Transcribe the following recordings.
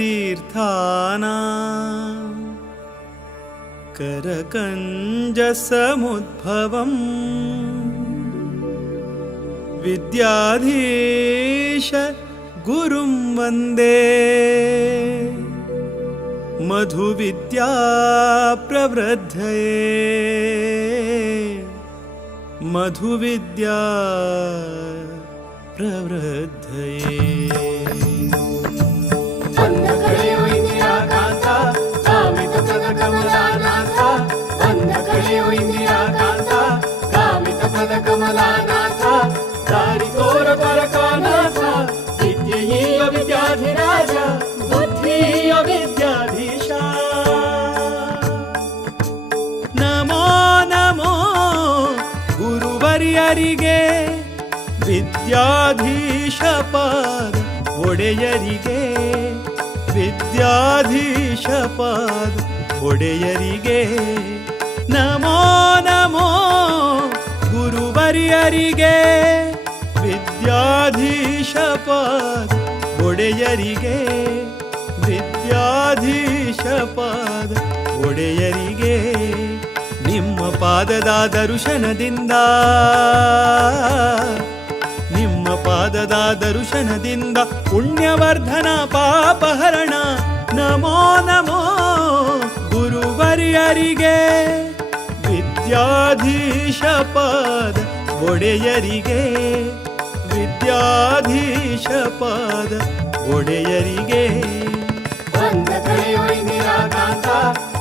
विद्याधिराजतीर्थाना करकञ्जसमुद्भवम् विद्याधीश गुरुं वन्दे मधुविद्या प्रवृद्धये मधुविद्या प्रवृद्धये वन्दकळेयो इंदिराकान्त कामितपदकमलानाथ वन्दकळेयो इंदिराकान्त कामितपदकमलानाथ दारितोर परकानाथ विद्येय विद्याधिराज बुद्धिय विद्याधीशा नमो नमो गुरुवर्यरिगे विद्याधीशपाद ಒಡೆಯರಿಗೆ ವಿದ್ಯಾಧೀಶಪಾದ ಒಡೆಯರಿಗೆ ನಮೋ ನಮೋ ಗುರುವರ್ಯರಿಗೆ ವಿದ್ಯಾಧೀಶಪಾದ ಒಡೆಯರಿಗೆ ವಿದ್ಯಾಧೀಶಪಾದ ಒಡೆಯರಿಗೆ ನಿಮ್ಮ ಪಾದದ ದರ್ಶನದಿಂದ ನಿಮ್ಮ ಪಾದದ ದರ್ಶನದಿಂದ ಪುಣ್ಯವರ್ಧನ ಪಾಪಹರಣ ನಮೋ ನಮೋ ಗುರುವರ್ಯರಿಗೆ ವಿದ್ಯಾಧೀಶಪಾದ ಒಡೆಯರಿಗೆ ವಿದ್ಯಾಧೀಶಪಾದ ಒಡೆಯರಿಗೆ वन्दकळेयो इंदिराकान्त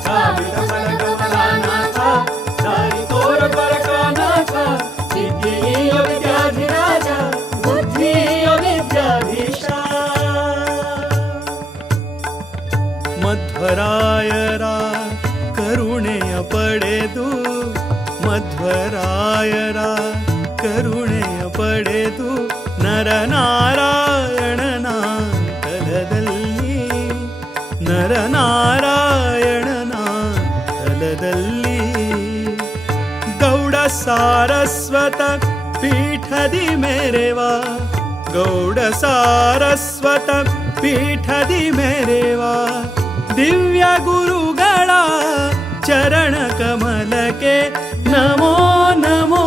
कामितपदकमलानाथ दारितोर परकानाथ विद्येय विद्याधिराज बुद्धिय विद्याधीशा ಮಧ್ವರಾಯರ ಕರುಣೆಯ ಪಡೆದು ಮಧ್ವರಾಯರ ಕರುಣೆಯ ಪಡೆದು ನರನಾರಾಯಣನ ತಲದಲ್ಲಿ ನರನಾರಾಯಣನ ತಲದಲ್ಲಿ ಗೌಡ ಸಾರಸ್ವತ ಪೀಠದಿ ಮೆರೆವ ಗೌಡ ಸಾರಸ್ವತ ಪೀಠದಿ ಮೆರೆವ ದಿವ್ಯ ಗುರುಗಳ ಚರಣ ಕಮಲಕ್ಕೆ ನಮೋ ನಮೋ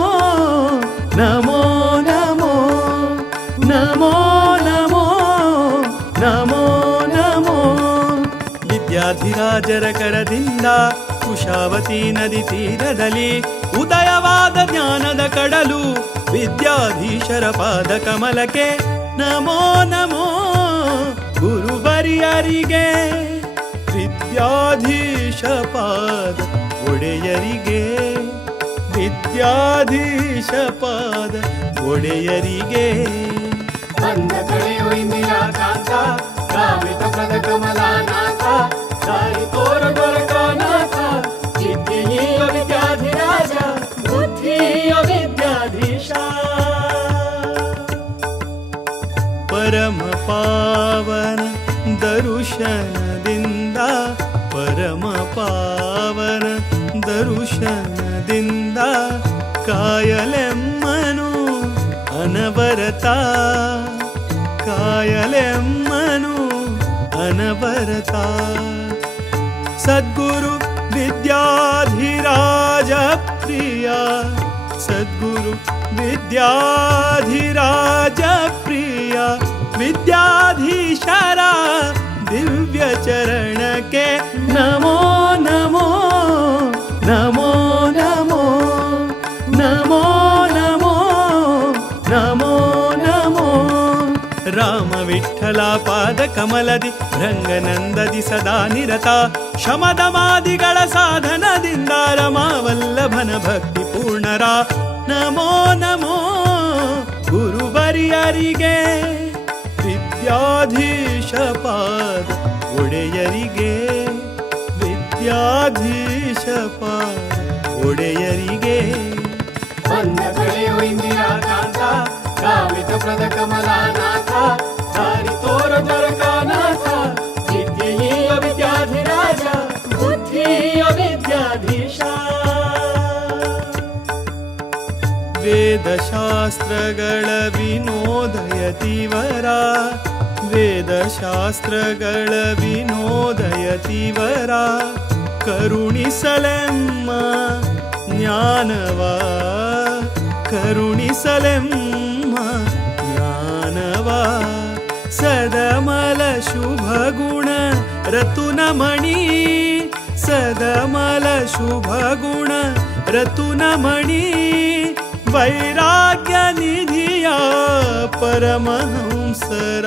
ನಮೋ ನಮೋ ನಮೋ ನಮೋ ನಮೋ ನಮೋ ವಿದ್ಯಾಧಿರಾಜರ ಕರದಿಂದ ಕುಶಾವತಿ ನದಿ ತೀರದಲ್ಲಿ ಉದಯವಾದ ಜ್ಞಾನದ ಕಡಲು ವಿದ್ಯಾಧೀಶರ ಪಾದ ಕಮಲಕ್ಕೆ ನಮೋ ನಮೋ ಗುರುವರ್ಯರಿಗೆ ವಿದ್ಯಾಧೀಶಪಾದ ಒಡೆಯರಿಗೆ ವಿದ್ಯಾಧೀಶಪಾದ ಒಡೆಯರಿಗೆ वन्दकळेयो इंदिराकान्त कामितपदकमलानाथ दारितोर परकानाथ विद्येय विद्याधिराज बुद्धिय विद्याधीशा ಪರಮ ಪಾವನ ದರುಶನದಿಂದ ಪರಮ ಪಾವನ ದರುಶನದಿಂದ ಕಾಯಲೆಮ್ಮನು ಅನವರತ ಕಾಯಲೆಮ್ಮನು ಅನವರತ ಸದ್ಗುರು ವಿದ್ಯಾಧಿರಾಜ ಪ್ರಿಯ ಸದ್ಗುರು ವಿದ್ಯಾಧಿರಾಜ ಪ್ರಿಯ ವಿದ್ಯಾಧೀಶರ ದಿವ್ಯ ಚರಣಕ್ಕೆ ನಮೋ ನಮೋ ನಮೋ ನಮೋ ನಮೋ ನಮೋ ನಮೋ ನಮೋ ರಾಮ ವಿಠಲ ಪಾದ ಕಮಲದಿ ರಂಗನಂದದಿ ಸದಾ ನಿರತ ಶಮದಮಾದಿಗಳ ಸಾಧನದಿಂದ ರಮಾವಲ್ಲಭನ ಭಕ್ತಿ ಪೂರ್ಣರ ನಮೋ ನಮೋ ಗುರುವರ್ಯರಿಗೆ ವಿದ್ಯಾಧೀಶಪಾದ ಒಡೆಯರಿಗೆ ವಿದ್ಯಾಧೀಶಪಾದ ಒಡೆಯರಿಗೆ वन्दकळेयो इंदिराकान्त कामितपदकमलानाथ दारितोर परकानाथ विद्येय विद्याधिराज बुद्धिय विद्याधीशा ವೇದಶಾಸ್ತ್ರಗಳ ವಿನೋದಯತಿವರ ವೇದಶಾಸ್ತ್ರಗಳ ವಿನೋದಯತಿವರ ಕರುಣಿಸಲೆಮ್ಮ ಜ್ಞಾನವ ಕರುಣಿಸಲೆಮ್ಮ ಜ್ಞಾನವ ಸದಮಲ ಶುಭಗುಣ ರತುನಮಣಿ ಸದಮಲ ಶುಭಗುಣ ರತುನಮಣಿ ವೈರಾಗ್ಯ ನಿಧಿಯ ಪರಮಹಂಸರ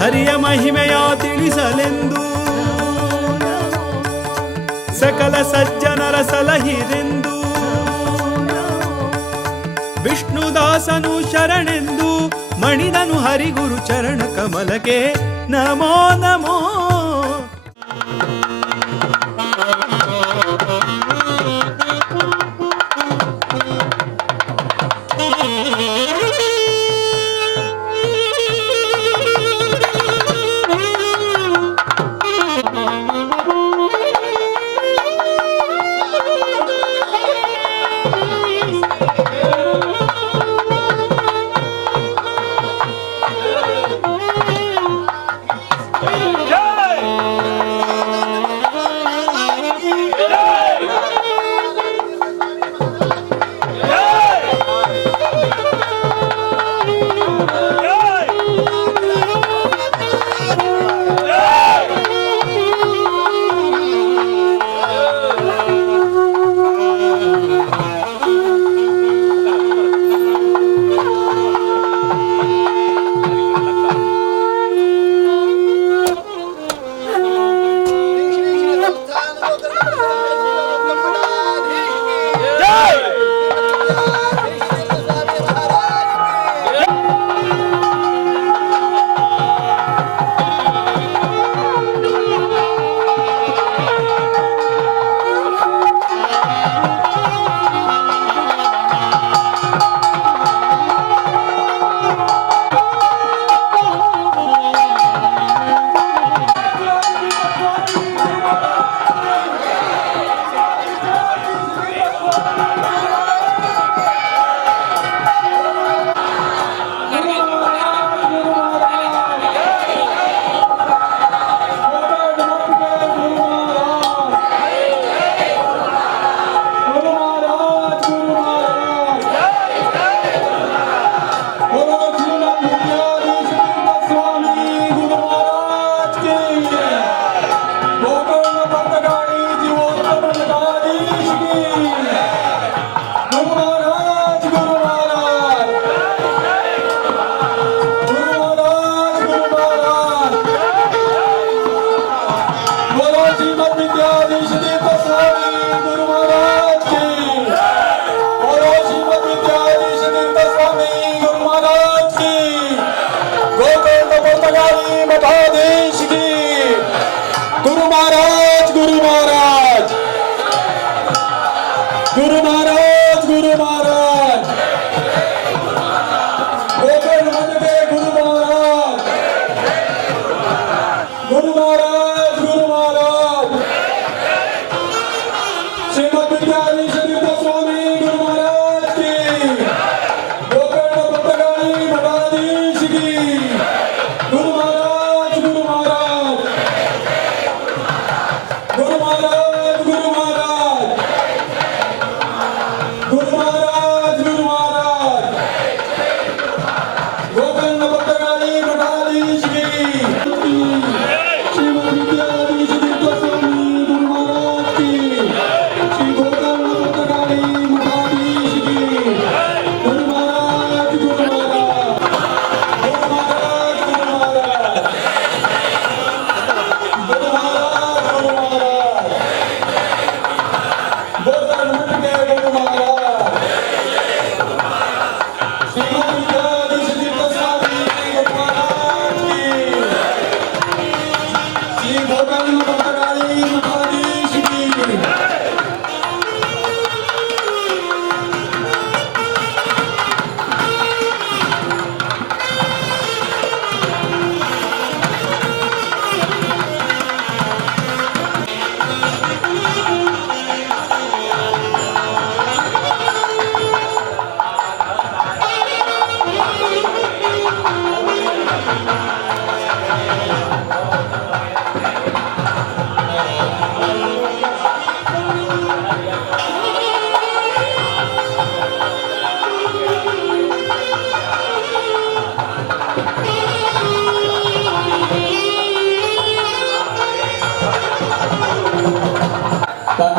ಹರಿಯ ಮಹಿಮೆಯ ತಿಳಿಸಲೆಂದು ಸಕಲ ಸಜ್ಜನರ ಸಲಹಿರೆಂದು ವಿಷ್ಣುದಾಸನು ಶರಣೆಂದು ಮಣಿದನು ಹರಿಗುರು ಚರಣ ಕಮಲಕ್ಕೆ ನಮೋ ನಮೋ.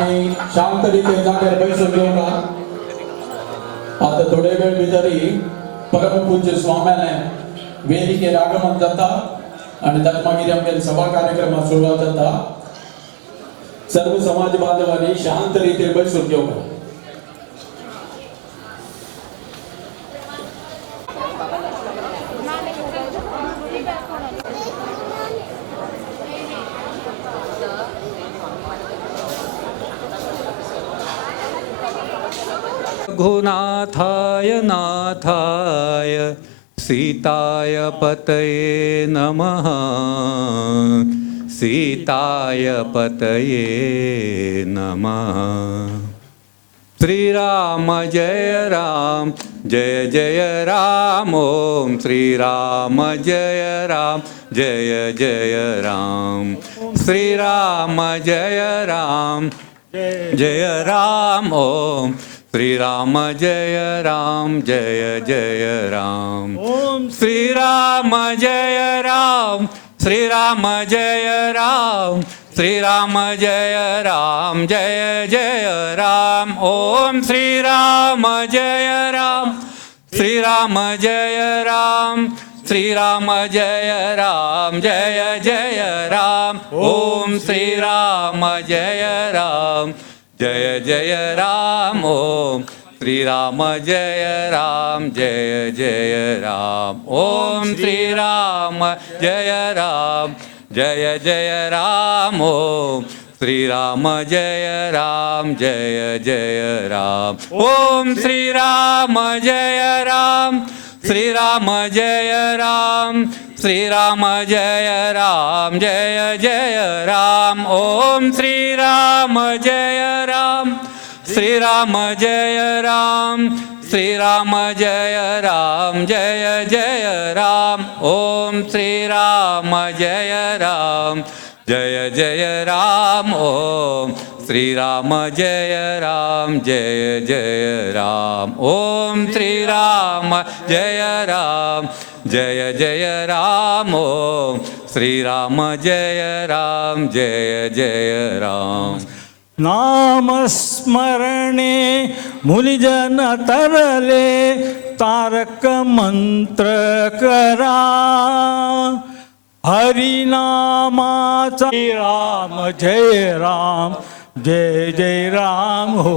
आणि शांतरिते जाग्यार बैसून घेवना. आता थोडे वेळ भितरी परमपूज्य स्वाम्याने वेदिकेर आगमन जाता आणि ताचे मागीर आमगेले सभा कार्यक्रमाक सुरवात जाता. सर्व समाज बांधवांनी शांत रीते बैसून घेवना. रघुनाथाय नाथाय सीताय पतये नमः. सीताय पतये नमः. श्रीराम जय राम जय जय राम. ओम श्रीराम जय राम जय जय राम. श्रीराम जय राम जय राम. ओम श्रीराम जय राम जय जय राम. ओम श्रीराम जय राम. श्रीराम जय राम. श्रीराम जय राम जय जय राम. ओम श्रीराम जय राम. श्रीराम जय राम. श्रीराम जय राम जय जय राम. ओम श्रीराम जय राम जय जय राम. ओम श्रीराम जय राम जय जय राम. ओम श्रीराम जय राम जय जय राम. ओम श्रीराम जय राम जय जय राम. ओम श्रीराम जय राम. श्रीराम जय राम. श्रीराम जय राम जय जय राम. ओम श्रीराम जय राम. श्रीराम जय राम. श्रीराम जय राम जय जय राम. ओम श्रीराम जय राम जय जय राम. ओम श्रीराम जय राम जय जय राम. ओम श्रीराम जय राम जय जय राम. ओम श्रीराम जय राम जय जय राम. नामस्मरणे मुनिजन तरले तारक मंत्र करा. हरिनामाचा राम जय राम जय जय राम. हो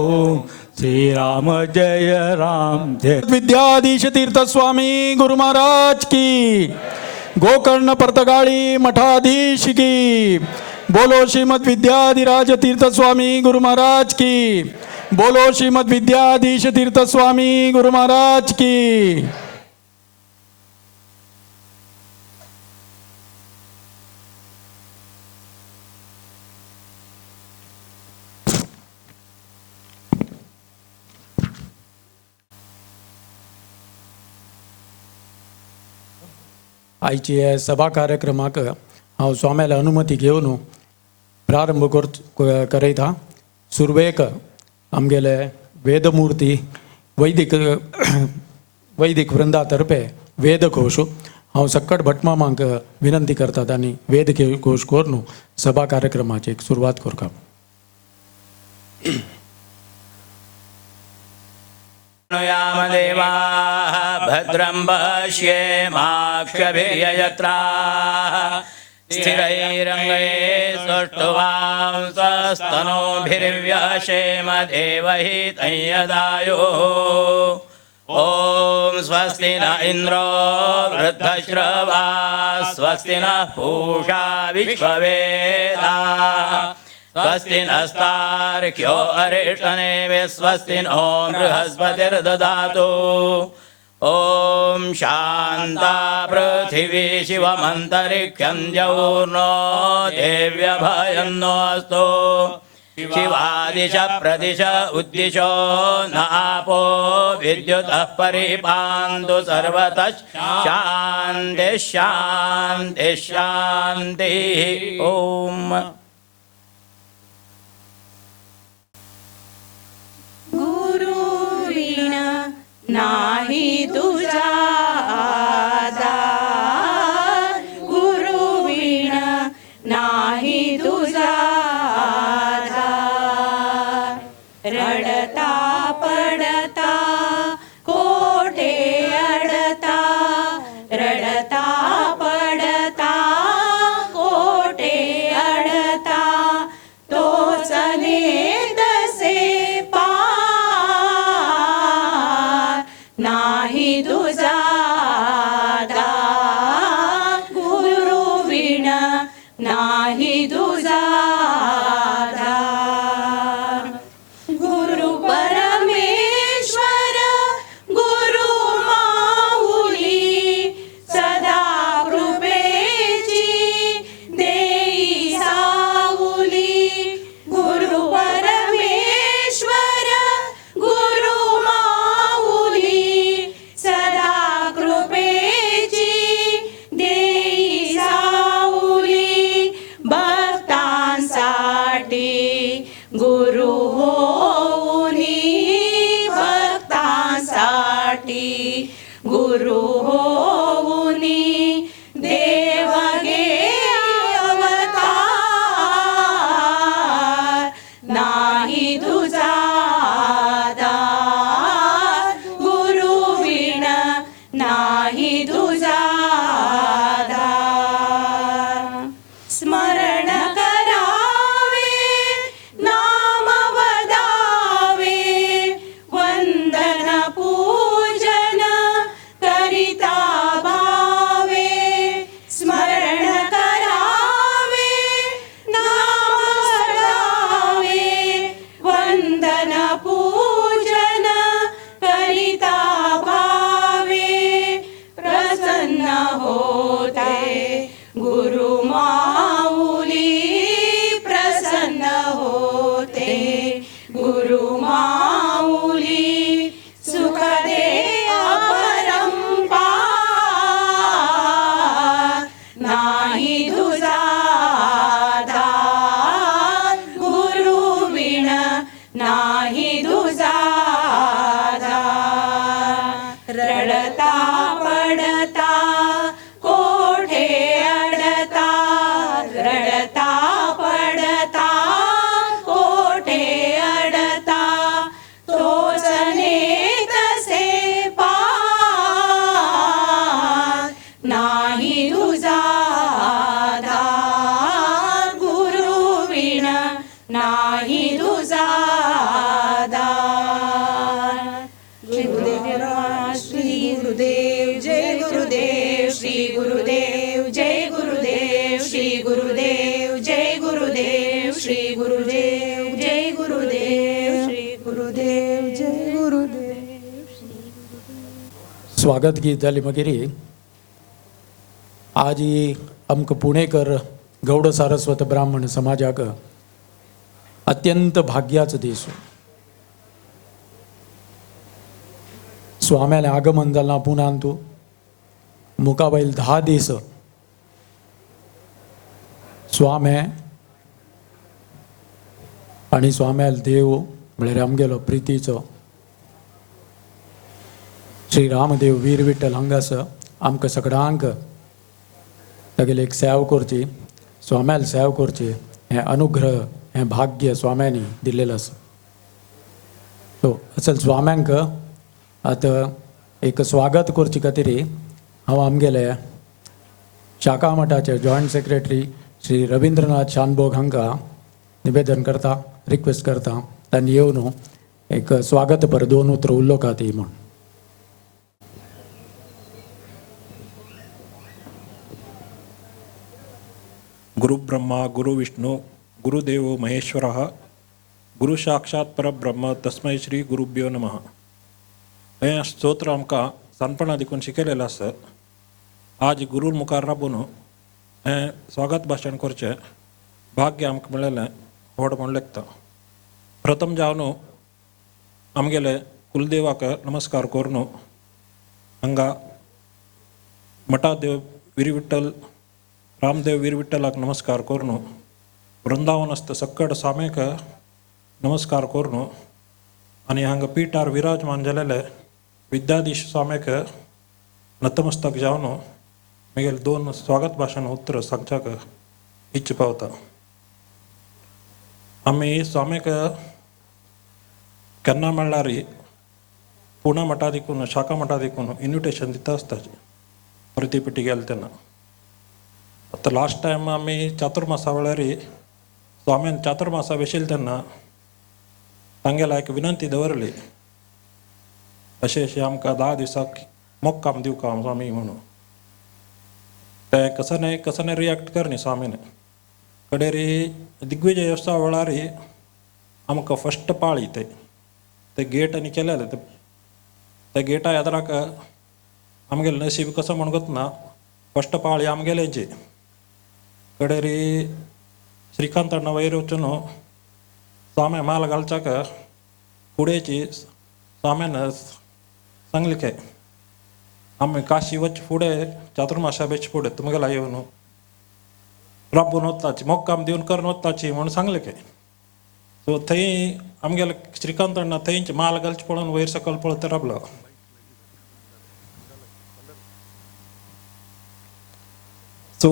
श्रीराम जय राम जय. विद्याधीश तीर्थ स्वामी गुरु महाराज की. गोकर्ण परतगाळी मठाधीश की. बोलो श्रीमद विद्याधिराज तीर्थ स्वामी गुरु महाराज की. बोलो श्रीमद विद्याधीश तीर्थ स्वामी गुरु महाराज की. आयची ह्या सभा कार्यक्रमाक हांव स्वाम्याला अनुमती घेवन प्रारंभ करयत हा. सुरवेक आमगेले वेदमूर्ती वैदिक वृंदा तर्फे वेदघोश हांव सक्कट भटमामांक विनंती करतात आनी वेदघोश करून सभा कार्यक्रमाची एक सुरवात करता. देवाः भद्रं पश्येमाक्षभिर्यजत्राः स्थिरैरङ्गैः सुष्ठुवांसस्तनूभिर्व्यशेम देवहितं यदायुः. ॐ स्वस्ति न इन्द्रो वृद्धश्रवाः स्वस्ति नः पूषा विश्ववेदाः स्वस्ति नस्तार्क्ष्यो अरिष्टनेमिः स्वस्ति नो बृहस्पतिर्दधातु. ॐ शान्ता पृथिवी शिवमन्तरिक्षं द्यौर्नो देव्यभयं नोऽस्तु. शिवादिश प्रदिश उद्दिशो न आपो विद्युतः परिपान्तु सर्वतः शान्तिः शान्तिः शान्तिः. ॐ नाही तुझा आधार. गुरुविण नाही तुझा आधार. स्वागत गीत जाली मगिरी आज ही आमकां पुणेकर गौड सारस्वत ब्राह्मण समाजाक अत्यंत भाग्याचो दीस. स्वाम्यालें आगमन जालां पुनान तूं मुखावयल 10 दीस स्वामे आनी स्वाम्याल देव म्हळ्यार आमगेलो प्रितीचो श्री रामदेव वीर विठ्ठल हांगासर आमकां सगळ्यांक तागेली एक सेवा करची, स्वाम्याल सेवा करची हें अनुग्रह हें भाग्य स्वाम्यांनी दिलेलें आसा. सो असल स्वाम्यांक आतां एक स्वागत करचे खातीर हांव आमगेले शाखा मठाचे जॉयंट सेक्रेटरी श्री रविंद्रनाथ शानभोग हांकां निवेदन करता, रिक्वेस्ट करता तांणी येवन एक स्वागत पर 2 उतरां उलोवंक ती म्हण. गुरु ब्रह्मा गुरु विष्णु गुरुदेवो महेश्वरः गुरु साक्षात परब्रह्म तस्मै श्री गुरुभ्यो नमः. हें स्तोत्र आमकां सानपणा देखून शिकयलेलें आसा. आज गुरू मुखार राबून हें स्वागत भाशण करचें भाग्य आमकां मेळ्ळेलें व्हड म्हूण लेखता. प्रथम जावन आमगेले कुलदेवाक नमस्कार करून हांगा मठादेव वीर विठ्ठल रामदेव वीर विठ्ठलाक नमस्कार करून वृंदावन आसता सक्कड स्वामेक नमस्कार करून आनी हांगा पिठार विराजमान जालेले विद्याधीश स्वामेक नतमस्तक जावन म्हगेले 2 स्वागत भाशण उतर सांगच्याक इच्छा पावता. आमी स्वामेक केन्ना म्हणल्यार पुणे मठा देखून शाखा मठा देखून इन्विटेशन दिता आसताची प्रतिपेटी गेले तेन्ना. आतां लास्ट टायम आमी चातुर्मासा वेळार स्वाम्यान चातुर्मासा बशिल्ले तेन्ना तांगेला एक विनंती दवरली अशें आमकां 10 दिसाक मोक्काम दिवका स्वामी म्हणून. ते कसने रिएक्ट करनी स्वामीन कडेर दिग्विजय उत्सवा वेळार आमकां फस्ट पाळी ते गेट आनी केलेले ते गेटा येदराक आमगेलें नशीब कसो म्हण गोतना फस्ट पाळी आमगेलेंची कडेर श्रीकांत अण्णा वयर वचून स्वाम्या माल घालच्याक फुडेंची स्वाम्यान सांगलें काय आमी काशी वच फुडें चातुर्माशा बेच फुडें तुमगेला येवन राबून वताची मोक्काम दिवन करून वताची म्हूण सांगलें काय. सो थंय आमगेले श्रीकांत अण्णा थंयचे माल घालचे पळोवन वयर सकयल पळोवन राबलो. सो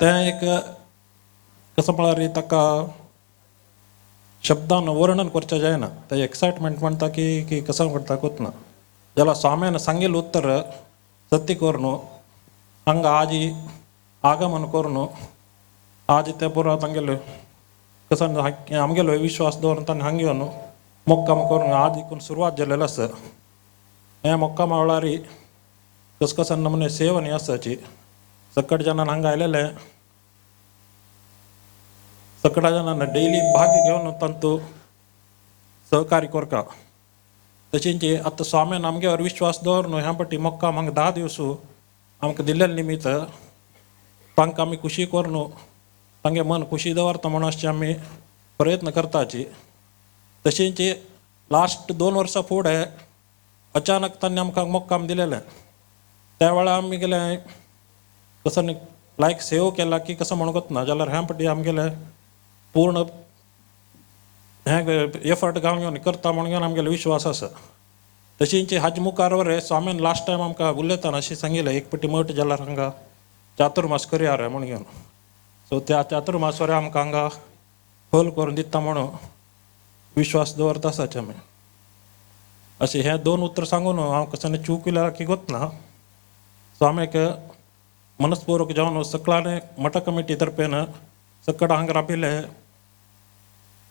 तें एक कसं म्हळ्यार ताका शब्दान वर्णन करचें जायना. तें एक्सायटमेंट म्हणटा की कसं म्हणटा कोतना जाल्यार स्वाम्यान सांगिल्लें उत्तर सत्य करून हांगा आज आगमन करून आज ते पुरो तांगेले कसं आमगेलो विश्वास दवरून ताणें हांगा येवन मोक्काम करून आज देखून सुरवात जालेली आसा. हे मोक्कामा वेळार कस नमुने सेवा न्ही आसाची सकट जनान हांगा आयलेले सकटा जनांना डेली भाग घेवन तांतू सहकार्य करता. तशेंच आतां स्वाम्यान आमगे विश्वास दवरून ह्या पटी मोक्काम हांगा 10 दीस आमकां दिल्लेले निमित्त तांकां आमी खुशी करून तांगे मन खुशी दवरता म्हणून अशें आमी प्रयत्न करताची. तशेंच लास्ट 2 वर्सां फुडें अचानक तांणी आमकां मोक्काम दिलेलें त्या वेळार आमी गेले कसं लायक सेव केला की कसं म्हणून ना जाल्यार ह्या पटी आमगेले पूर्ण हें एफर्ट घालून घेवन करता म्हणून घेवन आमगेलो विश्वास आसा. तशेंच हाजे मुखार वरें स्वाम्यान लास्ट टायम आमकां उलयतना अशें सांगिल्लें एक पटी मठ जाल्यार हांगा चातुर्मास करया रे म्हणून घेवन. सो त्या चातुर्मास वरें आमकां हांगा खोल करून दिता म्हणून विश्वास दवरता आसाचे आमी. अशें हे 2 उतर सांगून हांव कसं चूकल्या की गोतना स्वाम्याक मनस्पूर्वक जावन सकलाने मठ कमिटी तर्फेन सकट हांगा राबिल्ले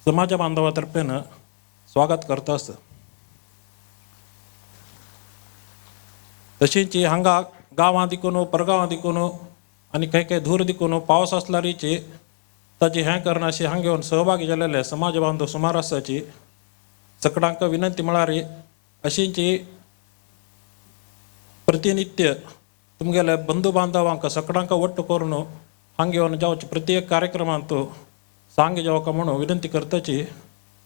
समाज बांधवा तर्फेन स्वागत करता आसा. तशेंच हांगा गांवां देखून परगांवां देखून आनी काही दूर देखून पावस आसल्यारीची ताची हें करना अशी हांगा घेवन सहभागी जालेले समाज बांधव सुमार आसाची. सकटांक विनंती म्हळ्यार अशींची ಪ್ರತಿನಿತ್ಯ तुमगेल्या बंधू बांधवांक सगळ्यांक ಒಟ್ಟು करून हांगे वन जावचे प्रत्येक कार्यक्रम ಅಂತೂ सांगे जावका म्हणून विनंती करताची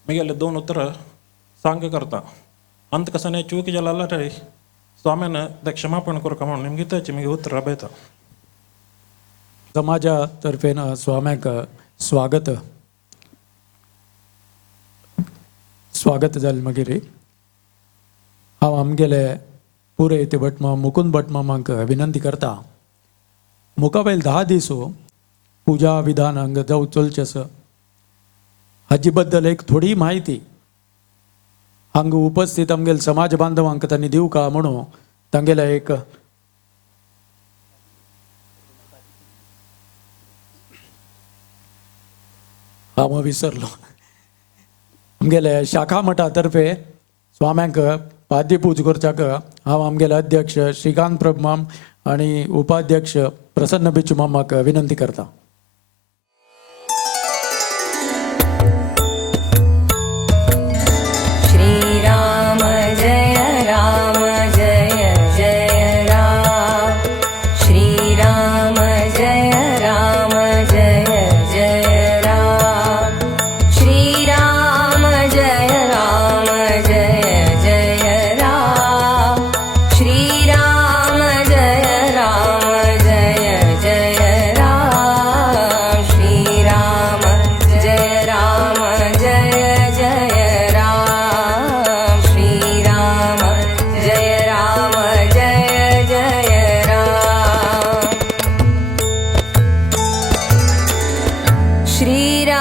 मिगेले 2 उत्तर सांगे करता अंत कसं चूक जाला रे स्वाम्यानं ते क्षमापण करू का म्हणून निमगे त्याची मी उत्तर बेता समाजातर्फेन स्वाम्याक स्वागत जालें मागीर हांव आमगेले पुरे ते भटमा मुकुंद भटमामांक विनंती करता मुखावेल 10 दीस पुजा विधान हांगा जावं चलचें आसा हाजी बद्दल एक थोडी म्हायती हांगा उपस्थित आमगेले समाज बांधवांक तांणी दिवं का म्हणून तांगेले एक हांव विसरलो आमगेले शाखा मठा तर्फे स्वाम्यांक पाद्यपूज करच्याक हांव आमगेले अध्यक्ष श्रीकांत प्रभमाम आनी उपाध्यक्ष प्रसन्न बिचू मामाक विनंती करता श्रीराम जय राम जय जय राम श्रीराम जय राम जय जय राम श्रीराम जय राम जय जय राम श्रीराम जय राम जय जय राम श्रीराम जय राम जय जय राम श्रीराम जय राम जय जय राम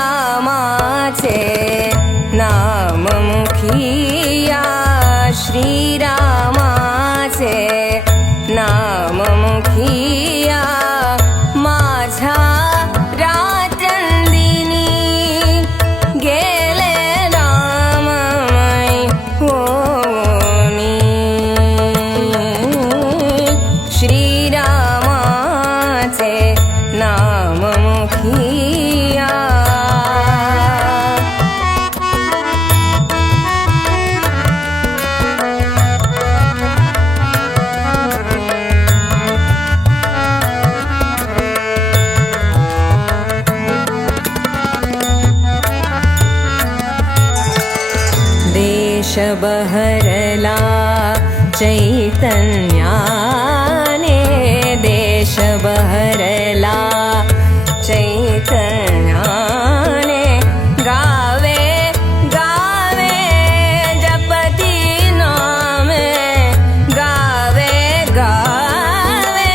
श्रीरामाचे नाम मुखिया श्रीरामाचे नाम मुखिया माझ्या रात्रंदिनी गेले राममय होनी श्रीरामाचे नाम मुखिया देश बहरला चैतन्याने देश बहरला चैतन्याने गावे गावे जपती नामे गावे गावे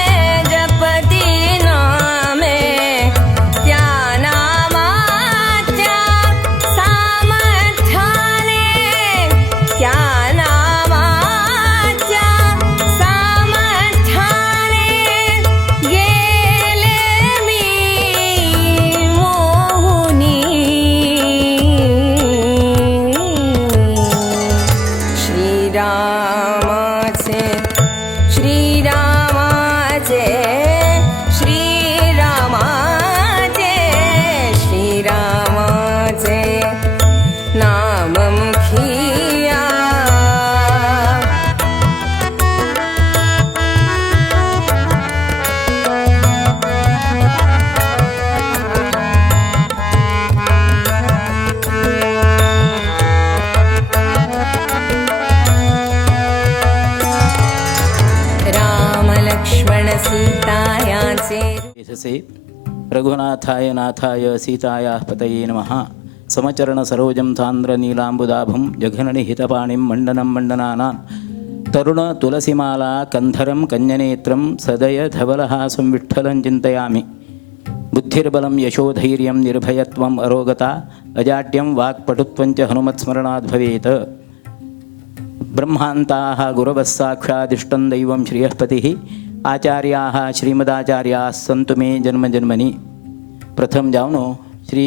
जपती नामे त्या नामाच्या सामर्थ्याने त्या नामाच्या सामर्थ्याने गेले मी मोहुनी श्रीरामाचे श्रीरामाचे श्रीरामाचे श्रीरामाचे नाम मुखिया राम लक्ष्मण सीता यांचे यशसे रघुनाथाय नाथाय सीतायाः पतये नमः समचरण सरोजं सान्द्र नीलाम्बुदाभं जघननिहितपाणिं मण्डनं मण्डनानां तरुण तुलसीमाला कन्धरं कन्यनेत्रं सदय धवलहासं विठ्ठलं चिन्तयामि बुद्धिर्बलं यशोधैर्यं निर्भयत्वम् अरोगता अजाड्यं वाक्पटुत्वं च हनुमत्स्मरणाद् भवेत् ब्रह्मान्ताः गुरवः साक्षादिष्टं दैवं श्रियःपतिः आचार्याः श्रीमदाचार्याः सन्तु मे जन्मजन्मनि प्रथम जावन श्री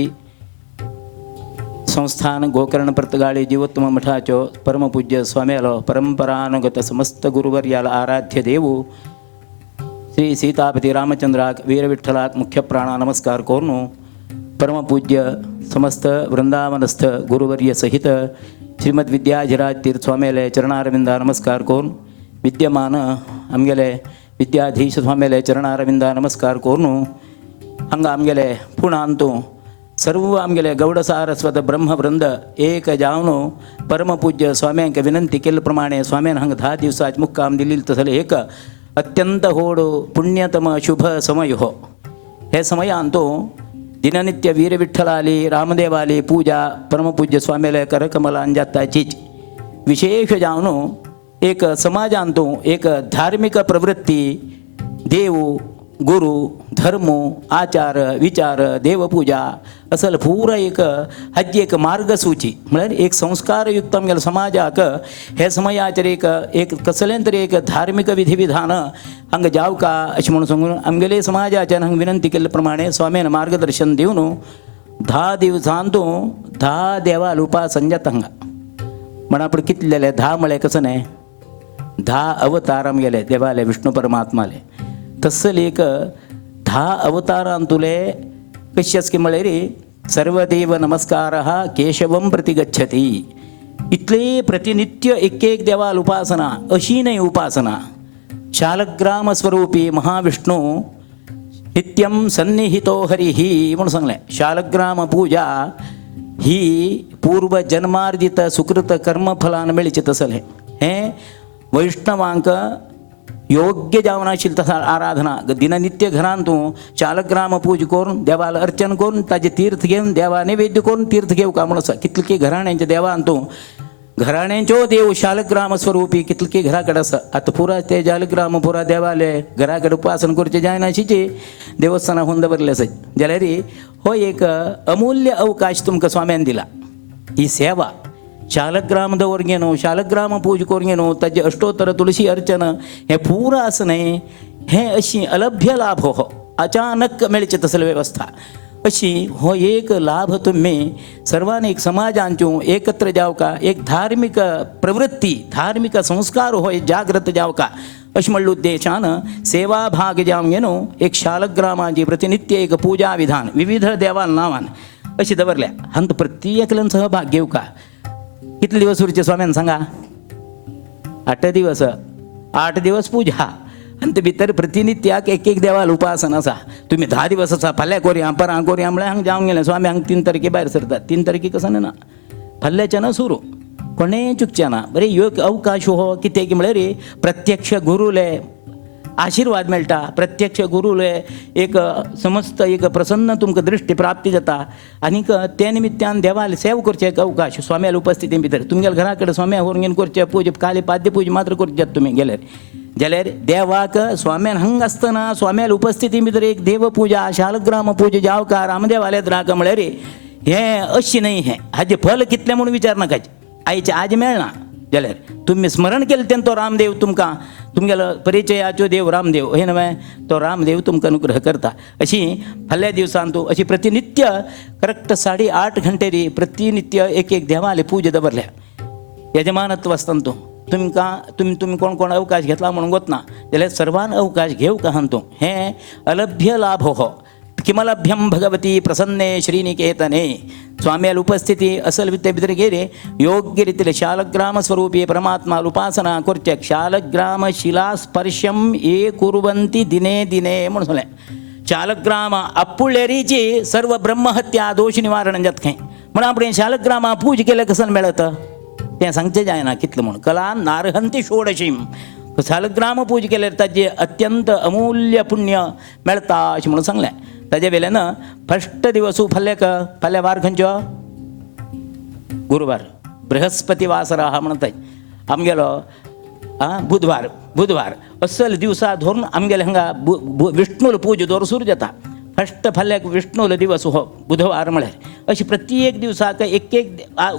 संस्थान गोकर्ण प्रतगाळी जीवोत्तम मठाचो परमपूज्य स्वाम्यालो परंपरानुगत समस्त गुरुवर्याला आराध्य देवू श्री सीतापती रामचंद्राक वीरविठ्ठलाक मुख्य प्राणा नमस्कार करून परमपूज्य समस्त वृंदावनस्थ गुरुवर्य सहित श्रीमद विद्याधिराज तीर्थ स्वामीले चरणारविंदा नमस्कार करून विद्यमान आमगेले विद्याधीश स्वामीले चरणारविंदा नमस्कार करून हांगा आमगेले पुणांतू सर्व आमगेले गौड सारस्वत ब्रह्मवृंद एक जावन परमपूज्य स्वाम्यांक विनंती केले प्रमाणे स्वाम्यान हांगा 10 दिवसाचे मुक्काम दिलेले तसले एक अत्यंत होड पुण्यतम शुभ समय हो. हे समयांतू दिननित्य वीर विठ्ठलाली रामदेवाली पूजा परमपूज्य स्वामीले करकमलान जाताचीच विशेष जावन एक समाजांतू एक धार्मिक प्रवृत्ती देव गुरु धर्म आचार विचार देवपूजा असल पूरा एक हाजी एक मार्गसूची म्हळ्यार एक संस्कारयुक्त आमगेल्या समाजाक हे समयाचेर एक कसलें तरी एक धार्मिक विधिविधान हांगा जावका अशें म्हणून सांगून आमगेले समाजाच्यान हांगा विनंती केल्ले प्रमाणे स्वामीन मार्गदर्शन दिवन 10 दिवसांतू 10 देवाल उपासन जाता हांगा. म्हणून आपण कितले जाले 10 म्हळ्यार कसं न्हय 10 अवतार आमगेले देवाले विष्णू परमात्माले तसल एक 10 अवतारांतुले कशेच की म्हळ्यार सर्वदेव नमस्कारः केशवं प्रति गच्छति इतले प्रतिनित्य एक देवाल उपासना अशी नाही उपासना शालग्राम स्वरूपी महाविष्णू नित्यं सन्निहितो हरिः म्हणून सांगले. शालग्राम पूजा ही पूर्व जन्मार्जित सुकृत कर्मफलान मेळचे तसले हे वैष्णवांक योग्य जावन आशिल्ली तसा आराधना दिननित्य घरांतूं शालग्राम पूज करून देवाला अर्चन करून ताजे तीर्थ घेवन देवा नैवेद्य करून तीर्थ घेवका म्हणून आसा. कितलेकी घराण्यांच्या देवांतूं घराण्यांच्यो देव शालग्राम स्वरूपी कितलेकी घरा कडेन आसा. आतां पुरा ते शालग्राम पुरा देवाले घरा कडेन उपासन करचें जायना अशीची देवस्थानां हुंद भरले आसात जाल्यार हो एक अमूल्य अवकाश तुमकां स्वाम्यान दिला. ही सेवा शालग्राम दवरगे न्हू शालग्राम पूज करगे न्हू ताजे अष्टोत्तर तुळशी अर्चन हे पुरा आसा न्हय हें अशी अलभ्य लाभ हो अचानक मेळचे तसले वेवस्था अशी हो एक लाभ तुम्ही सर्वांनी एक समाजांच्यो एकत्र जावका एक धार्मिक प्रवृत्ती धार्मिक संस्कार हो जागृत जावका अशें म्हणले उद्देशान सेवा भाग जावंगे न्हू एक शालग्रामाची प्रतिनित्य एक पूजा विधान विविध देवाल नांवान अशी दवरल्या हांत प्रत्येकल्यान सहभाग घेवका. कितले दिवस उरचे स्वाम्यान सांगा 8 दिवस 8 दिवस पूजा आनी ते भितर प्रतिनित्याक एक देवाल उपासन आसा. तुम्ही 10 दिवस आसा फाल्यां करुया परां करुया म्हळ्यार हांगा जावंक गेलें स्वामी हांगा 3 तारखे भायर सरतात 3 तारखेक आसा ना फाल्ल्याच्यान सुरू कोणेंय चुकचें ना. बरें ह्यो अवकाश हो कित्याक म्हळ्यार प्रत्यक्ष गुरुले आशीर्वाद मेळटा प्रत्यक्ष गुरुले एक समस्त एक प्रसन्न तुमकां दृश्टी प्राप्ती जाता आनीक ते निमित्तान देवाले सेवा करचे एक अवकाश स्वाम्याल उपस्थिती भितर तुमगेल्या घरा कडेन स्वाम्या व्हरून घेवन करचे पूज खाली पाद्य पूज मात्र करचेत तुमी गेल्यार जाल्यार देवाक स्वाम्यान हांगा आसतना स्वाम्याल उपस्थिती भितर एक देवपूजा शालग्राम पूजा जावका रामदेवाले राक म्हळ्यार हें अशें न्हय हें हाजें फल कितलें म्हणून विचारनाकाचे आयचे आज मेळना जाल्यार तुम्ही स्मरण केलें तेन्ना तो रामदेव तुमकां तुमगेलो परिचयाचो देव रामदेव हे न्हय तो रामदेव तुमकां अनुग्रह करता. अशी फाल्ल्या दिवसांतू अशी प्रतिनित्य करेक्ट 8:30 घंटेरी प्रतिनित्य एक देवाले पूजा दवरल्या यजमानत्व आसतना तुम्ही कोण अवकाश घेतला म्हणून गोतना जाल्यार सर्वान अवकाश घेवका हांतू हें अलभ्य लाभ हो किमलभ्यम भगवती प्रसन्ने श्रीनिकेतने स्वाम्याल उपस्थिती असल विद्ये भितर गेले योग्य रीतीले शालग्राम स्वरूपी परमात्मा उपासना करचे शालग्राम शिला स्पर्शम ये कुर्वन्ति दिने दिने म्हणून सांगलें. शालग्राम अपुळेरीची सर्व ब्रह्महत्या दोष निवारण जात खंय म्हणून आपण शालग्रामा पूज केले कसन मेळत तें सांगचें जायना कितलें म्हणून कला नारहंती षोडशीम शालग्राम पूज केल्यार ताजें अत्यंत अमूल्य पुण्य मेळटा अशें म्हणून सांगलें. ताजे वेल्यान फर्स्ट दिवस फाल्यां वार खंयचो गुरुवार बृहस्पती वासर आहा म्हणटात आमगेलो बुधवार असल दिवसा धरून आमगेले हांगा विष्णूल पूज दवर सुरू जाता. फर्स्ट फाल्याक विष्णूल दिवस हो बुधवार म्हळ्यार अशी प्रत्येक दिवसाक एक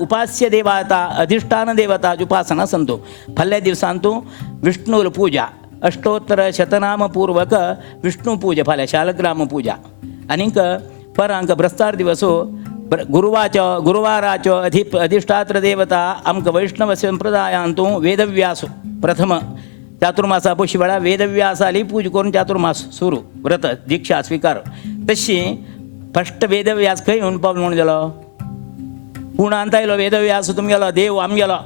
उपास्य देवता अधिष्ठान देवता उपासना संतो फाल्या दिवसांतू विष्णूल पूजा अष्टोत्तर शतनाम पूर्वक विष्णू पूजा फाल्यां शालग्राम पूजा आनीक परांक ब्रस्तार दिवसो गुरुवाराच्यो अधिष्ठात्र देवता आमकां वैष्णव संप्रदायांतू वेदव्यास प्रथम चातुर्मासा पयशी वेळा वेदव्यासाली पूज करून चातुर्मास सुरू व्रत दीक्षा स्वीकार तशी फर्स्ट वेदव्यास खंय येवन पावलो म्हणून जालो पुणांत आयलो वेदव्यास तुमगेलो देव आमगेलो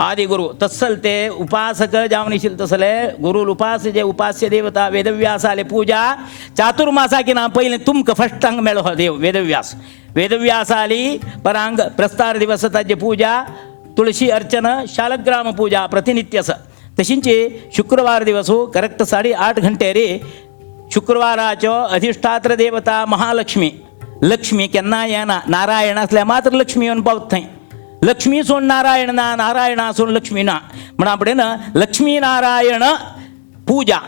आदिगुरु तत्सल ते उपासक जावनीशील तसले गुरुल उपास जे उपास्य देवता वेदव्यासाले पूजा चातुर्मासा की ना पहिले तुमक फर्स्ट अंग मेळ हो देव वेदव्यास वेदव्यासाली परांग प्रस्तार दिवस ताजे पूजा तुळशी अर्चन शालग्राम पूजा प्रतिनित्यस तशींचे शुक्रवार दिवस हो करेक्ट 8:30 घंटे रे शुक्रवाराचो अधिष्ठात्र देवता महालक्ष्मी लक्ष्मी केन्ना येना नारायण असल्या मात्र लक्ष्मी येवन पावत थंय लक्ष्मी सोड नारायण ना नारायणा सोड लक्ष्मी ना म्हणून आपण लक्ष्मी नारायण पूजा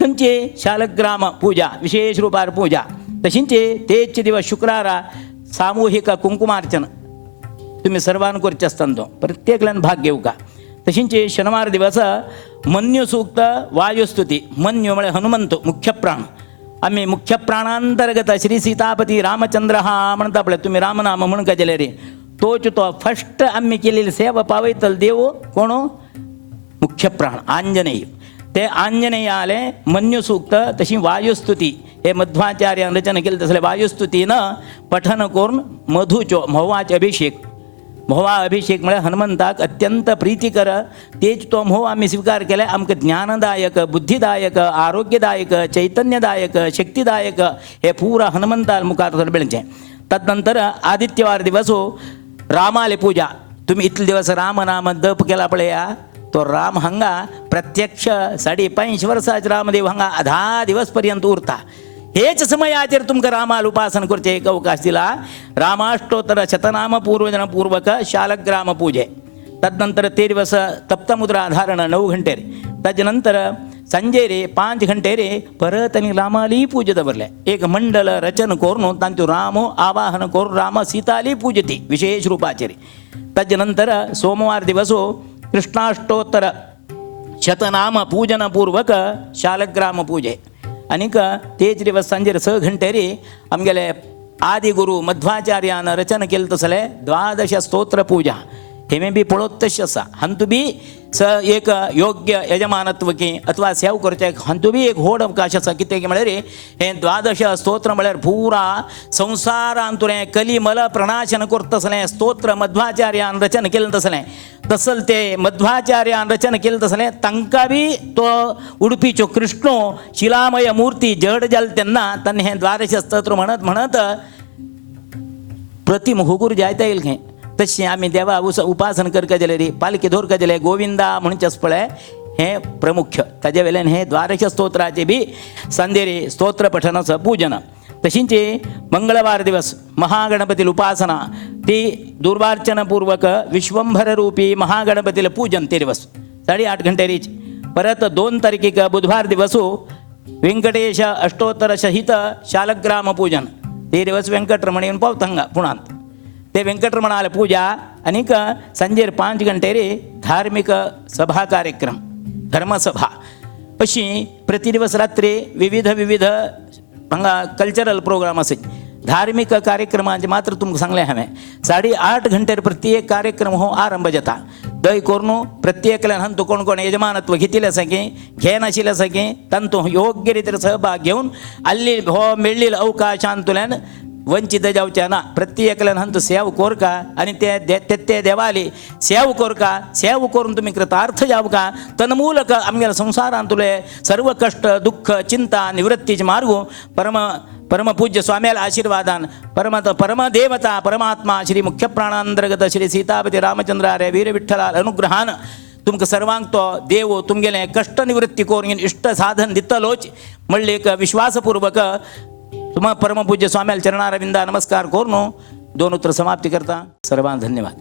थंचे शालग्राम पूजा विशेष रूपार पूजा तशींचे तेच दिवस शुक्रारा सामूहिक कुंकुमार्चन तुम्ही सर्वान करचे आसतना प्रत्येकल्यान भाग घेऊ का तशींचे शनिवार दिवस मन्यू सूक्त वायुस्तुती मन्यू म्हळ्यार हनुमंत मुख्य प्राण आम्ही मुख्य प्राणांतर्गत श्री सीतापती रामचंद्र हा म्हणता पळय तुम्ही रामनाम म्हणून केले रे तोच तो फर्स्ट आम्ही केलेली सेवा पावयतल देव कोण मुख्य प्राण आंजनेय ते आंजनेयाले मन्यू सूक्त तशी वायुस्तुती हे मध्वाचार्यान रचना केली तसले वायुस्तुतीनं पठन करून मधुचो म्होवाचे अभिषेक म्होवा अभिषेक म्हळ्यार हनुमंताक अत्यंत प्रीतीकर तेच तो म्होव आम्ही स्वीकार केले आमकां ज्ञानदायक बुद्धिदायक आरोग्यदायक चैतन्यदायक शक्तिदायक हे पुरा हनुमंता मुखार बेळचें तदनंतर आदित्यवार दिवस रामाले पूजा तुम्ही इतले दिवस रामनाम जप केला पळया तो राम हांगा प्रत्यक्ष 5.5 वर्साचे रामदेव हांगा 10 दिवस पर्यंत उरता हेच समयाचेर तुमकां रामाल उपासन करचे एक अवकाश दिला रामाष्टोत्तर शतनाम पूर्वजन पूर्वक शालग्राम पूजे तदनंतर ते दिवस तप्तमुद्रा धारण 9 घंटे तदनंतर संजे रे 5 घंटे रे परत आनी रामाली पूजे दवरले एक मंडल रचन करून तांचो राम आवाहन करून राम सीताली पूजती विशेष रूपाचेर तदनंतर सोमवार दिवस कृष्णाष्टोत्तर शतनाम पूजन पूर्वक शालग्राम पूजे आनीक तेच दिवस सांजेर 6 घंटे रे आमगेले आदिगुरु मध्वाचार्यान रचन केले तसले 12 स्तोत्र पूजा हेमे बी पळोवप तशें आसा हातूंत बी एक योग्य यजमानत्व की अथवा सेव करचे हातूंत बी एक व्हड अवकाश आसा कित्याक म्हळ्यार हे 12 स्तोत्र म्हळ्यार पुरा संवसारांतुलें कलिमल प्रणाशन करता तसलें स्तोत्र मध्वाचार्यान रचन केलें तसलें तसल ते मध्वाचार्यान रचन केलें तसलें तांकां बी तो उडपीचो कृष्णो शिलामय मूर्ती जड जाल तेन्ना ताणें हें 12 स्तोत्र म्हणत प्रतिम हुगूर जायता येईल खंय तशें आमी देवा उपासन करता जाल्यार पालखी धरता जाल्यार गोविंदा म्हणचेच पळय हें प्रमुख्य ताजे वेल्यान हे 12 स्तोत्राचे बी संदेरे स्तोत्र पठनाचं पूजन तशींचे मंगळवार दिवस महागणपतीला उपासना ती दुर्वार्चन पूर्वक विश्वंभर रूपी महागणपतीला पूजन ते दिवस 8:30 घंटे रीच परत 2 तारखेक बुधवार दिवस व्यंकटेश अष्टोत्तर सहित शालग्राम पूजन ते दिवस व्यंकटरमण येवन पावता हांगा पुणांत ते व्यंकटरमणाला पूजा आनीक संजेर 5 घंटे रे धार्मिक सभा कार्यक्रम धर्मसभा अशी प्रतिदिवस रात्री विविध हांगा कल्चरल प्रोग्राम आसत धार्मिक कार्यक्रमांचे मात्र तुमकां सांगलें हांवें 8:30 घंटेर प्रत्येक कार्यक्रम हो आरंभ जाता दय करून प्रत्येकल्यान हातूंत कोण कोण यजमानत्व घेतिल्लें आसा की घेनाशिल्लें आसा की तातूंत योग्य रितीन सहभाग घेवन आल्ली हो मेळिल्लो अवकाशांतल्यान वंचित जावचे ना प्रत्येकल्यान हातूंत सेव कोरका आनी ते देवाली सेव कोरका सेव करून तुमी कृतार्थ जावका तन्मूलक आमगेल्या संवसारांतले सर्व कश्ट दुःख चिंता निवृत्तीचे मार्ग परमपूज्य स्वाम्याला आशीर्वादान परमदेवता परमात्मा श्री मुख्य प्राणांतर्गत श्री सीतापती रामचंद्रारे वीर विठ्ठला अनुग्रहान तुमकां सर्वांक तो देव तुमगेले कश्ट निवृत्ती करून इष्ट साधन दितलोच म्हणले एक विश्वासपूर्वक तुम्हा परमपूज्य स्वाम्याला चरणारविंदा नमस्कार करून 2 उतर समाप्ती करता सर्वांक धन्यवाद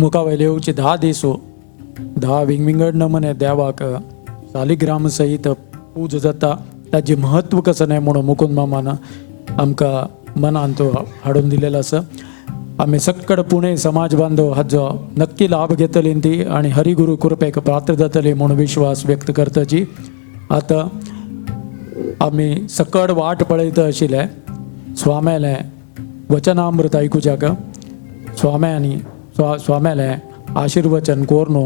मुखावेले येवचे 10 दीस 10 विंगड नमने देवाक शालिग्राम सहित पूज जाता ताजें महत्व कसं नाही म्हणून मुकुंद मामान आमकां मनांत हाडून दिलेलो आसा आमी सक्कड पुणे समाज बांधव हाचो नक्की लाभ घेतली ती आनी हरिगुरू कृपेक पात्र जातली म्हणून विश्वास व्यक्त करताची आता आमी सकड वाट पळयता आशिल्ले स्वाम्यालें वचनामृत आयकुच्याक स्वाम्यालें आशिर्वचन करून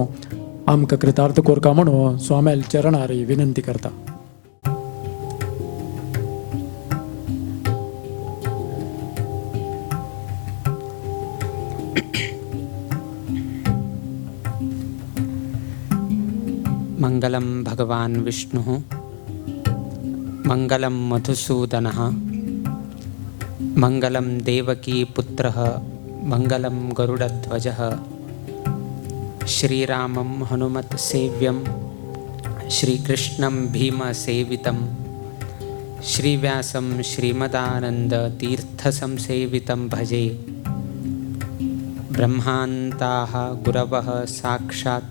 आमकां कृतार्थ कोरका म्हणून स्वाम्याल चरणारी विनंती करता मङ्गलं भगवान् विष्णुः मङ्गलं मधुसूदनः मङ्गलं देवकीपुत्रः मङ्गलं गरुडध्वजः श्रीरामं हनुमत्सेव्यं श्रीकृष्णं भीमसेवितं श्रीव्यासं श्रीमदानन्दतीर्थसंसेवितं भजे। ब्रह्मान्ताः गुरवः साक्षात्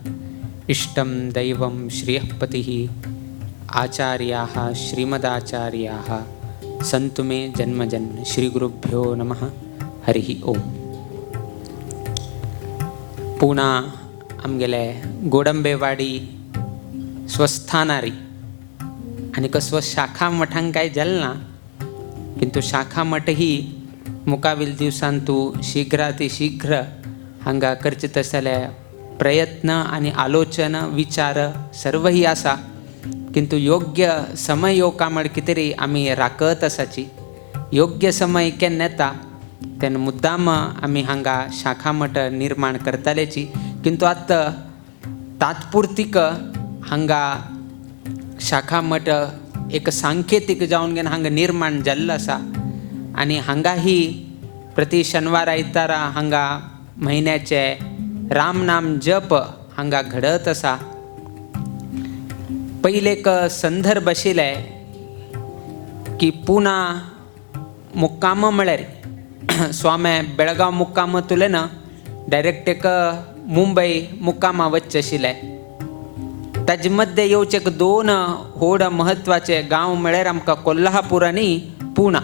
इष्टं दैवं श्रियःपतिः आचार्याः श्रीमदाचार्याः सन्तु मे जन्मजन्म। श्रीगुरुभ्यो नमः। हरिः ओम। पुणा आमगेले गोडंबेवाडी स्वस्थानारी आणि कसं शाखा मठांक काय जालें ना, किंतु शाखा मठ ही मुकाविल दिवसांतू शीघ्रातिशीघ्र हांगा करचे तसले प्रयत्न आणि आलोचन विचार सर्व ही आसा, किंतु योग्य समय येवका म्हण कितें तरी आमी राखत आसाची। योग्य समय केन्ना येता तेन्ना मुद्दाम आमी हांगा शाखा मठ निर्माण करतालेची, किंतु आतां तात्पुरतीक हांगा शाखा मठ एक सांकेतीक जावन घेवन हांगा निर्माण जाल्लो आसा। आणि हांगा ही प्रति शनिवार आयतारा हांगा म्हयन्याचे राम नाम जप हांगा घडत आसा। पहिले एक संदर्भ आशिल्ले की पुणा मुक्काम म्हळ्यार स्वामी बेळगांव मुक्काम तुलेन डायरेक्ट एक मुंबई मुक्कामा वचचें आशिल्लें। ताजे मध्य येवचे एक 2 व्हड महत्वाचे गांव म्हळ्यार आमकां कोल्हापूर आनी पुणा।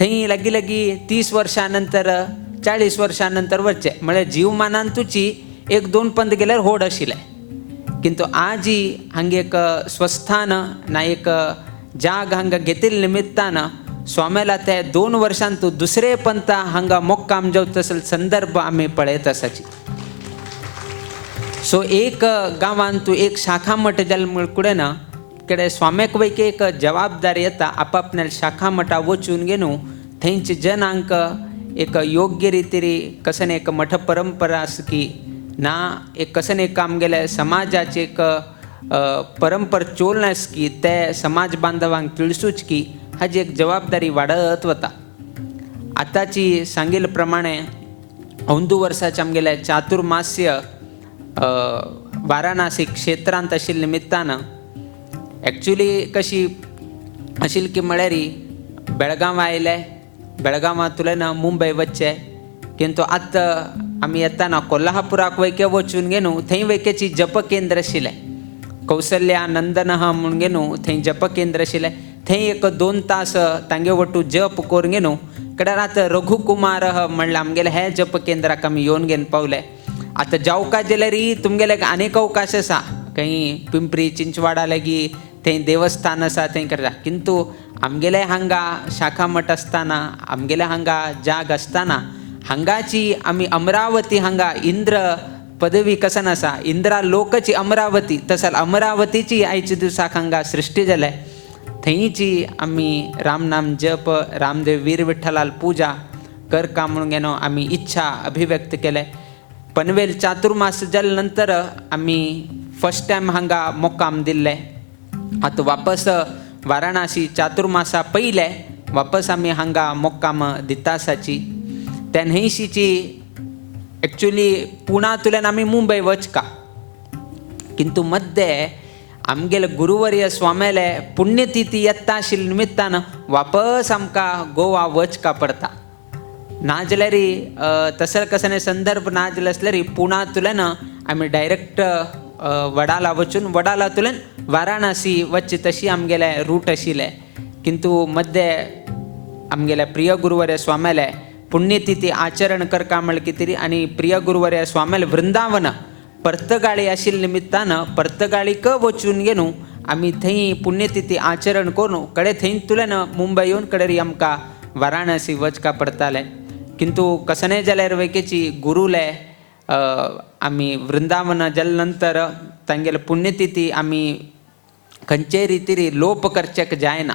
थंय लागी लागी 30 वर्सां नंतर 40 वर्सां नंतर वचचें म्हळ्यार जीवमानान तुची 1-2 पंत गेल्यार व्हड आशिल्लें, किंतु आज ही हांगा एक स्वस्थान ना एक जाग हांगा घेतिल्ले निमित्तान स्वाम्याला ते 2 वर्सांतू दुसरे पंत हांगा मोक्काम जावचो असले संदर्भ आमी पळयत आसाची। सो एक गांवांतू एक शाखा मठ जाले मुळकुडेन कडे स्वाम्याक वैके एक जबाबदारी येता आपापल्या शाखा मठा वचून घेवन थंयचे जनांक एक योग्य रितीरी कसन एक मठ परंपरा आस की ना एक कसन एक काम गेले समाजाचे एक परंपर चोलनास की ते समाज बांधवांक तिळसूच की हाजी एक जबाबदारी वाडत वता। आताची सांगिल्ले प्रमाणे 11 वर्साचे आमगेले चातुर्मास्य वाराणसी क्षेत्रांत आशिल्ले निमित्तान एक्चुली कशी आशिल्ली की म्हळ्यार बेळगांव आयले, बेळगांवांतल्यान मुंबय वचचे, किंतु आतां आमी येताना कोल्हापुराक वैके वचून घेवन थंय वैकेची जप केंद्र आशिल्लें कौसल्या नंदनह म्हूण घेवन थंय जप केंद्र आशिल्लें। थंय एक 2 तास तांगे वटू जप करून घेवन कडेन आतां रघुकुमार म्हणल्यार आमगेले हे जप केंद्राक आमी येवन घेवन पावले। आतां जावका जाल्यार तुमगेले अनेक अवकाश आसा, खंय पिंपरी चिंचवाडा लागीं थंय देवस्थान आसा थंय करता, किंतु आमगेले हांगा शाखा मठ आसतना आमगेले हांगा जाग आसतना हांगाची आमी अमरावती हांगा इंद्र पदवी कसन आसा, इंद्रा लोकची अमरावती तसल अमरावतीची आयच्या दिसाक हांगा सृश्टी जाले। थंयची आमी रामनाम जप रामदेव वीर विठ्ठलाल पूजा करका म्हणून घेवन आमी इच्छा अभिव्यक्त केले। पनवेल चातुर्मास जाले नंतर आमी फर्स्ट टायम हांगा मोक्काम दिल्ले। आतां वापस वाराणसी चातुर्मासा पयले वापस आमी हांगा मोक्काम दिता आसाची। तेन्हेशीची एक्चुली पुणांतल्यान आमी मुंबय वचका, किंतु मध्य आमगेले गुरुवर्य स्वाम्याले पुण्यतिथी येता आशिल्ले निमित्तान वापस आमकां गोवा वचका पडटा। ना जाल्यार तसले कसले संदर्भ ना जाल्यार आसल्यार पुणांतल्यान आमी डायरेक्ट वडाला वचून वडालांतल्यान वाराणसी वचचे तशी आमगेले रूट आशिल्ले, किंतु मध्य आमगेले प्रिय गुरुवर्य स्वाम्याले पुण्यतिथी आचरण करका म्हळ्यार कितें तरी आनी प्रिय गुरुवर्य स्वाम्याले वृंदावन पर्तगाळी आशिल्ले निमित्तान पर्तगाळीक वचून घेवन आमी थंय पुण्यतिथी आचरण करून कडे थंयतल्यान मुंबय येवन कडे आमकां वाराणसी वचका पडटालें। किंतु कसने जाल्यार वैकेची गुरुले आमी वृंदावन जाले नंतर तांगेले पुण्यतिथी आमी खंयचे रितीरी लोप करचेक जायना।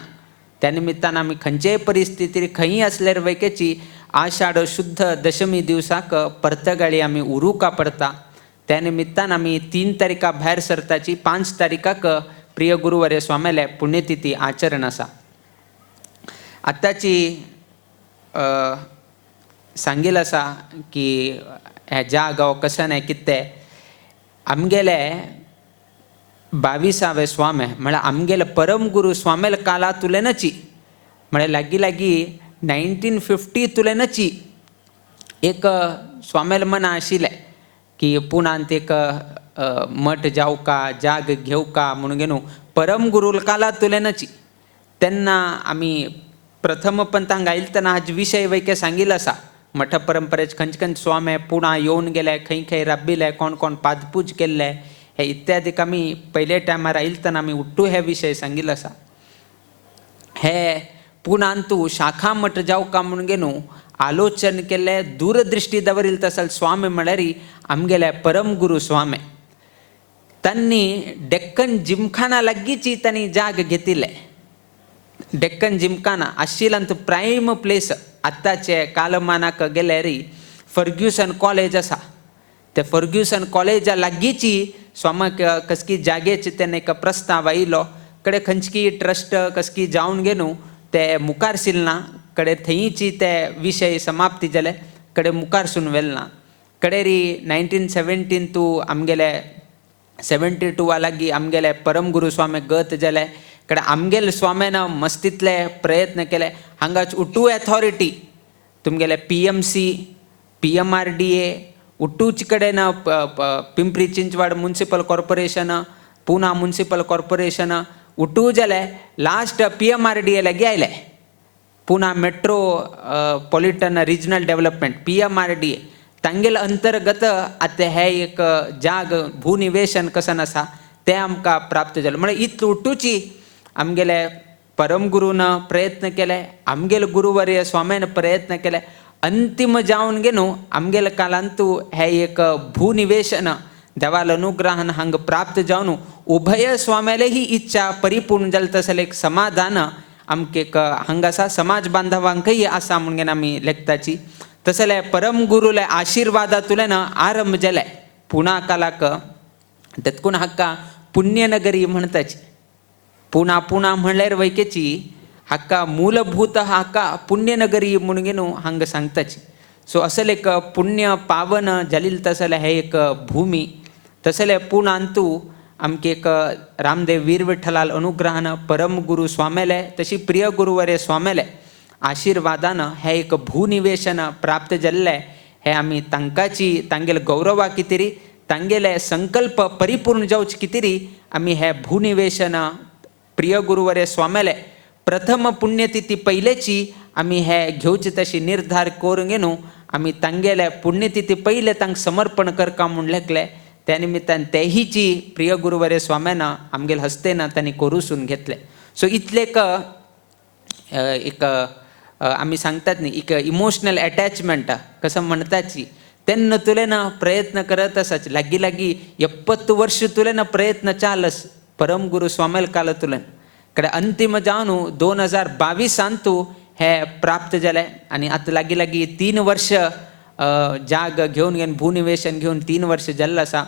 त्या निमित्तान आमी खंयचेय परिस्थितीर खंयी आसल्यार वैकेची आषाढ शुद्ध दशमी दिवसाक पर्तगाळी आमी उरूका पडटा। त्या निमित्तान आमी 3 तारीखा भायर सरताची. 5 तारीखाक प्रिय गुरुवर्य स्वाम्याले पुण्यतिथी आचरण आसा. आताची सांगिल आसा की हे जागाव कसन आहे कितें आमगेले 22वे स्वामे म्हळ्यार आमगेले परम गुरू स्वामेल काला तुलेनची म्हळ्यार लागीं लागीं 1950 तुलेनची एक स्वामेल मना आशिल्लें की पुणांत एक मठ जावं का जाग घेवं का म्हणून घेवन परम गुरू काला तुलेनची. तेन्ना आमी प्रथम पंथांक आयिल्ले तेन्ना हाजे विशय वैके सांगिल्लो आसा. मठ परंपरेचे खंयचे खंयचे स्वामे पुणा येवन गेले, खंय खंय राबिले, कोण कोण पादपूज केल्ले हे इत्यादीक आमी पयले टायमार आयिल्ले तेन्ना आमी उट्टू हे विशय सांगिल्लो आसा. हे पुणांतू शाखा मठ जावं का म्हणून घेवन आलोचन केले, दूरदृश्टी दवरिल्ली तसल स्वामी म्हळ्यार आमगेले परम गुरू स्वामी. तांणी डेक्कन जिमखाना लागींची तांणी जाग घेतिल्ले. डेक्कन जिमखाना आशिल्लो तो प्रायम प्लेस. आत्ताचे कालमानाक गेल्यार फर्ग्युसन कॉलेज आसा. त्या फर्ग्युसन कॉलेजा लागींची स्वामाक कसकी जागेचे तेन्ना एक प्रस्ताव आयिल्लो. कडे खंयची ट्रस्ट कसकी जावन घेवन ते मुखार सिलना कडे थंयची ते विशय समाप्ती जाले कडे मुखार सून वेलना. कडेरी 1917 तू आमगेले 72 लागीं आमगेले परम गुरू स्वामी गत जाले. कडे आमगेले स्वाम्यान मस्तितले प्रयत्न केले. हांगाच उट्टू अथॉरिटी तुमगेले PMC, PMRDA, उट्टूचे कडेन Pimpri Chinchwad municipal corporation, Pune municipal corporation उट्टू जाले. लास्ट PMRDA लागीं आयले. Pune metropolitan regional development PMRDA तांगेले अंतर्गत आतां हे एक जाग भूनिवेशन कसन आसा तें आमकां प्राप्त जालें. म्हळ्यार इतलें उट्टूची आमगेले परम गुरून प्रयत्न केले, आमगेले गुरुवर्य स्वाम्यान प्रयत्न केले. अंतिम जावन घेवन आमगेले कालांतू हे एक भूनिवेशन देवाल अनुग्रहान हांगा प्राप्त जावन उभय स्वाम्याले ही इच्छा परिपूर्ण जाली. तसले एक समाधान आमकां एक हांगा आसा, समाज बांधवांकय आसा म्हणून आमी लेखताची. तसले परम गुरुले आशिर्वादातुल्यान आरंभ जाले पुणा कालाक. तेतकून हाका पुण्यनगरी म्हणटाची. पुणा पुणा म्हणल्यार वैकेची हाका मूलभूत हाका पुण्यनगरी म्हणून घेवन हांगा सांगताची. सो असले एक पुण्य पावन जालील तसले हे एक भूमी. तसले पुणांतू आमके एक रामदेव वीर विठ्ठलाल अनुग्रहान परम गुरू स्वामेले तशी प्रिय गुरुवर्य स्वामेले आशिर्वादान हे एक भूनिवेशन प्राप्त जाल्ले. हे आमी तांकाची तांगेले गौरवा कितेरी तांगेले संकल्प परिपूर्ण जावचे कितेरी आमी हे भूनिवेशन प्रिय गुरुवर्य स्वामेले प्रथम पुण्यतिथी पयलेची आमी हे घेवचे तशी निर्धार करून घेवन आमी तांगेले पुण्यतिथी पयले तांकां समर्पण करता म्हूण लेखले. त्या निमित्तान तेहीची प्रिय गुरुवर्य स्वाम्यान आमगेले हस्तेन तांणी करूसून घेतले. सो इतले एक आमी सांगतात न्ही एक इमोशनल अटॅचमेंट कसं म्हणटाची तेन्ना तुलेन प्रयत्न करत आसाचे. लागीं लागीं 70 वर्ष तुलेन प्रयत्न चालस परम गुरू स्वामेल काल तुलेन कडे अंतिम जावन 2022 हे प्राप्त जाले. आनी आतां लागीं लागीं 3 वर्ष जाग घेवन भूनिवेशन घेवन 3 वर्ष जाल्लें आसा.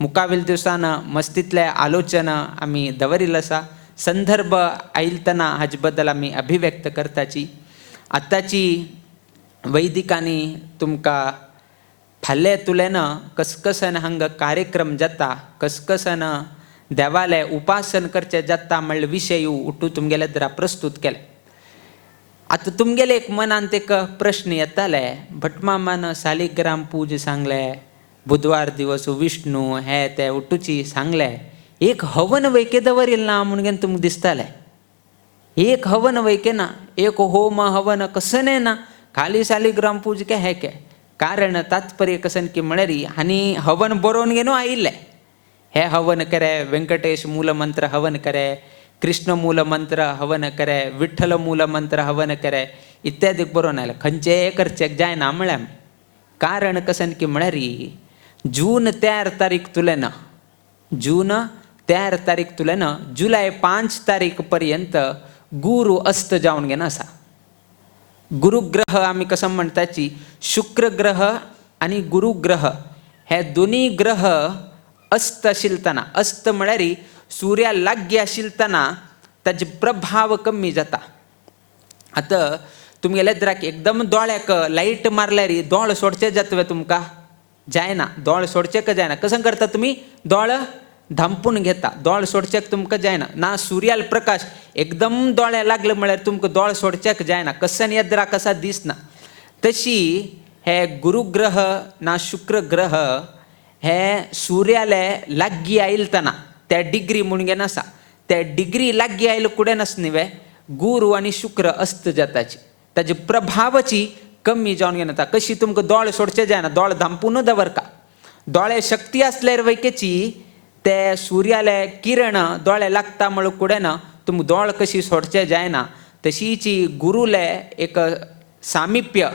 मुखावेल दिवसान मस्तितले आलोचन आमी दवरिल्लें आसा. संदर्भ आयिल्तना हाजे बद्दल आमी अभिव्यक्त करताची. आतांची वैदिकांनी तुमकां फाल्यां तुलेन कसकसन हांगा कार्यक्रम जाता, कसकसन देवाले उपासन करचें जाता म्हणले विशय उट्टू तुमगेले जरा प्रस्तुत केले. आतां तुमगेले एक मनांत एक प्रश्न येताले भटमामान सालिग्राम पूज सांगले, बुधवार दिवस विष्णू हे ते उट्टूची सांगले. एक हवन वैके दवरिल्लें ना म्हणून तुमकां दिसताले. एक हवन वैके ना, एक होम हवन कसने ना, खाली सालिग्राम पूज के हे के कारण तात्पर्य कसन की म्हळ्यार हांणी हवन बरोवन घेवन आयिल्ले. हे हवन करे, व्यंकटेश मूल मंत्र हवन करे, कृष्ण मूल मंत्र हवन करे, विठ्ठल मूल मंत्र हवन करे इत्यादीक बरोवन आयले. खंयचेय करचें जायना म्हळ्यार कारण कसन की म्हळ्यार जून 13 तारीख तुलेन जून 13 तारीख तुलेन जुलय 5 तारीख पर्यंत गुरू अस्त जावन घेवन आसा. गुरुग्रह आमी कसं म्हणटाची शुक्र ग्रह आनी गुरुग्रह हे दोन्ही ग्रह अस्त आशिलतना, अस्त म्हळ्यार सूर्या लागीं आशिलतना ताजे प्रभाव कमी जाता. आतां तुमगेले जराक एकदम दोळ्याक लायट मारल्यार दोळ सोडचे जातवे तुमकां जायना, दोळ सोडचेक जायना. कशें करता तुमी? दोळ धांपून घेता, दोळ सोडचेक तुमकां जायना. ना सुर्याल प्रकाश एकदम दोळ्या लागले म्हळ्यार तुमकां दोळ सोडचेक जायना, कसन येद्रा कसा दिसना. तशी हे गुरुग्रह ना शुक्र ग्रह हे सुर्याले लागीं आयलतना त्या डिग्री म्हणून आसा, त्या डिग्री लागीं आयले कुडेन आसा न्ही गुरू आनी शुक्र अस्त जाताची, ताजे प्रभावाची कमी जावन घेता. कशी तुमकां दोळ सोडचे जायना, दोळ धांपून दवरका. दोळे शक्ती आसल्यार वैकेची ते सुर्याले किरण दोळे लागता म्हणून कुडेन तुमकां दोळ कशी सोडचे जायना. तशीची गुरुले एक सामिप्य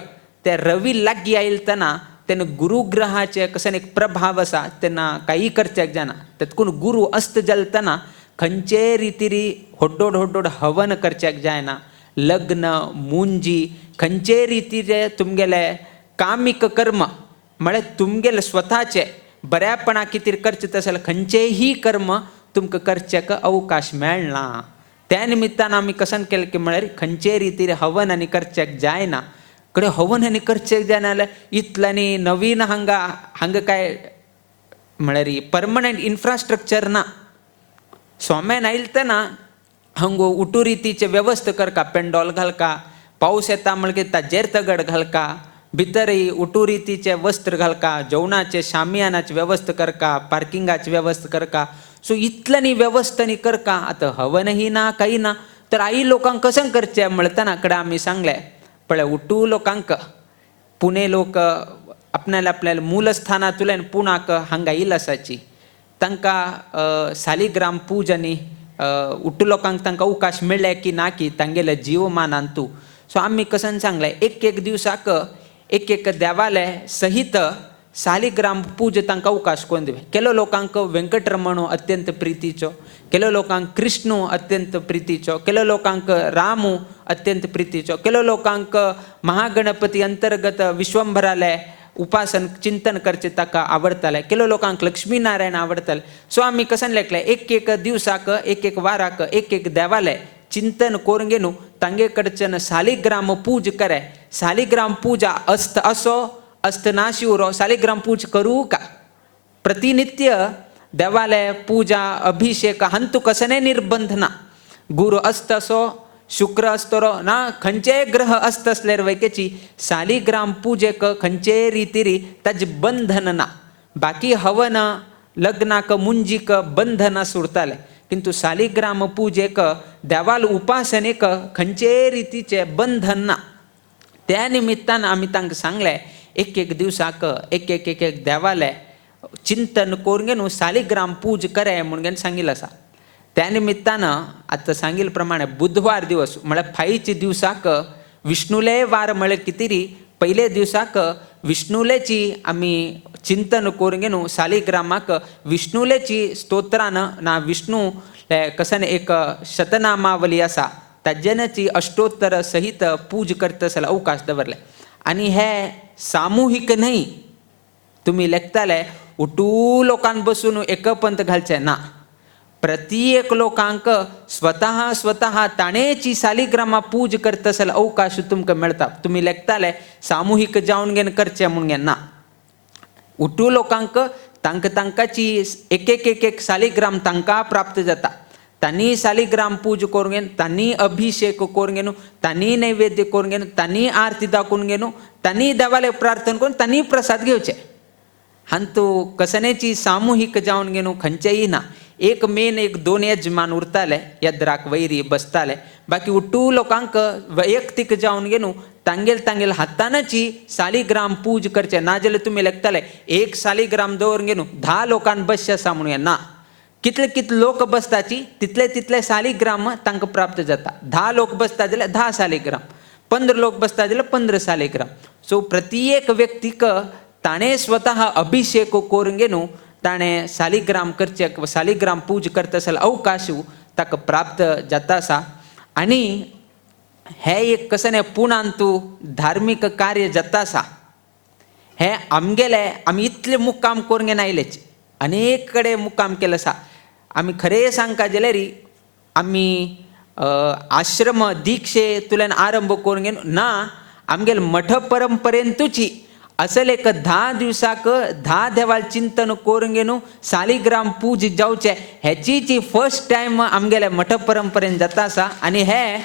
ते रवी लागीं आयलतना तेन्ना गुरुग्रहाचे कसन एक प्रभाव आसा, तेन्ना काही करचेक जायना. तेतकून गुरू अस्त जालतना खंयचे रितीरी होड्डोड हवन करचेक जायना. लग्न मुंजी खंयचे रितीचे तुमगेले कामीक कर्म म्हळ्यार तुमगेले स्वताचे बऱ्यापणा कितें करचे तशें खंयचेही कर्म तुमकां करचेक अवकाश मेळना. त्या निमित्तान आमी कसन केलें की म्हळ्यार खंयचे रितीर हवन आनी करचेक जायना. कडेन हवन आनी करचेक जायना जाल्यार इतल्यानी नवीन हांगा काय म्हळ्यार परमनंट इन्फ्रास्ट्रक्चर ना. सोम्यान आयले तेन्ना हांगो उटू रितीचे वेवस्था करका, पेंडॉल घालका, पावस येता म्हणल्यार ताजेर तगड घालका, भितरय उटू रितीचे वस्त्र घालका, जेवणाचे शामियानाची वेवस्था करका, पार्किंगाची वेवस्था करका. सो इतल्यानी वेवस्थानी करका. आतां हवनही ना काही ना तर आई लोकांक कशें करचें म्हणटना कडेन आमी सांगलें पळय उटू लोकांक पुणे लोक आपल्याला मूलस्थानांतल्यान पुणाक हांगा येयला आसाची, तांकां सालिग्राम पूज आनी उट्टू लोकांक तांकां अवकाश मेळ्ळे की ना की तांगेले जीवमानांतू. सो आमी कसन सांगलें एक दिवसाक एक देवालय सहित सालिग्राम पूज तांकां अवकाश करून दिवे. केलो लोकांक वेंकटरमणू अत्यंत प्रितीचो, केलो लोकांक कृष्णू अत्यंत प्रितीचो, केलो लोकांक रामू अत्यंत प्रितीचो, केलो लोकांक महागणपती अंतर्गत विश्वंभराले उपासन चिंतन करचे ताका आवडताले, केलो लोकांक लक्ष्मीनारायण आवडताले. सो आमी कसन लेखलें एक दिवसाक एक वाराक एक देवालय चिंतन करून घेवन तांगे कडच्यान सालिग्राम पूज करे. सालिग्राम पूजा अस्त असो अस्त ना शिवरो सालिग्राम पूज करू का. प्रतिनित्य देवालय पूजा अभिषेक हंतू कसने निर्बंध ना. गुरु अस्त असो शुक्र असतरो ना खंयचे ग्रह अस्त असल्यार वैकेची सालिग्राम पूजेक खंयचे रितीरी ताजे बंधन ना. बाकी हवन लग्नाक मुंजीक बंधन सुरताले, किंतु सालिग्राम पूजेक देवाल उपासनेक खंयचे रितीचे बंधन ना. त्या निमित्तान आमी तांकां सांगलें एक दिवसाक एक देवालय चिंतन करून घेवन सालिग्राम पूज करे म्हणून सांगिल्लें आसा. त्या निमित्तान आतां सांगिल्ले प्रमाणे बुधवार दिवस म्हळ्यार फायचे दिवसाक विष्णुले वार म्हळ्यार कितें पयले दिवसाक विष्णुलेची आमी चिंतन करून घेवन सालिग्रामाक विष्णुलेची स्तोत्रान ना विष्णू कसन एक शतनामावली आसा ताजेनची अष्टोत्तर सहित पूज करता आसल्यार अवकाश दवरले. आनी हे सामुहीक न्हय, तुमी लेखताले उटू लोकांक बसून एक पंत घालचे ना. प्रत्येक लोकांक स्वता ताणेची सालिग्रामा पूज करता जाल्यार अवकाश तुमकां मेळटा. तुमी लेखताले सामुहीक जावन घेवन करचें म्हणून ना. उटू लोकांक तांकांची एक सालिग्राम तांकां प्राप्त जाता. तांणी सालिग्राम पूज करून घेवन तांणी अभिषेक करून घेवन तांणी नैवेद्य करून घेवन तांणी आरती दाखोवन घेवन तांणी देवालय प्रार्थना करून तांणी प्रसाद घेवचे. हांतू कसनेची सामुहीक जावन घेवन खंयचेय ना. एक मेन एक दोन यजमान उरताले यद्राक वैरी बसताले. बाकी उट्टू लोकांक वैयक्तीक जावन घेवन तांगेल हातानची सालिग्राम पूज करचे. ना जाल्यार तुमी लेखताले एक सालिग्राम दवरून घेवन 10 लोकांक बसचे आसा म्हणून ना. कितले लोक बसताची तितले सालिग्राम तांकां प्राप्त जाता. 10 लोक बसता जाल्यार 10 सालिग्राम, 15 लोक बसता जाल्यार 15 सालिग्राम. सो प्रत्येक व्यक्तीक ताणें स्वता अभिषेक करून घेवन ताणें सालिग्राम करचे सालिग्राम पूज करता जाल्यार अवकाश ताका प्राप्त जाता आसा. आनी हे एक कशें पुणांतू धार्मीक कार्य जाता आसा. हे आमगेले आमी इतले मुक्काम करून घेवन आयलेच, अनेक कडेन मुक्काम केलो आसा. आमी खरें सांगता जाल्यार आमी आश्रम दिक्षे तुल्यान आरंभ करून घेवन ना, आमगेले मठ परंपरेंतूची असल एक 10 दिवसाक 10 देवाल चिंतन करून घेवन सालिग्राम पूज जावचे हेची फर्स्ट टायम आमगेल्या मठ परंपरेन जाता आसा. आनी हे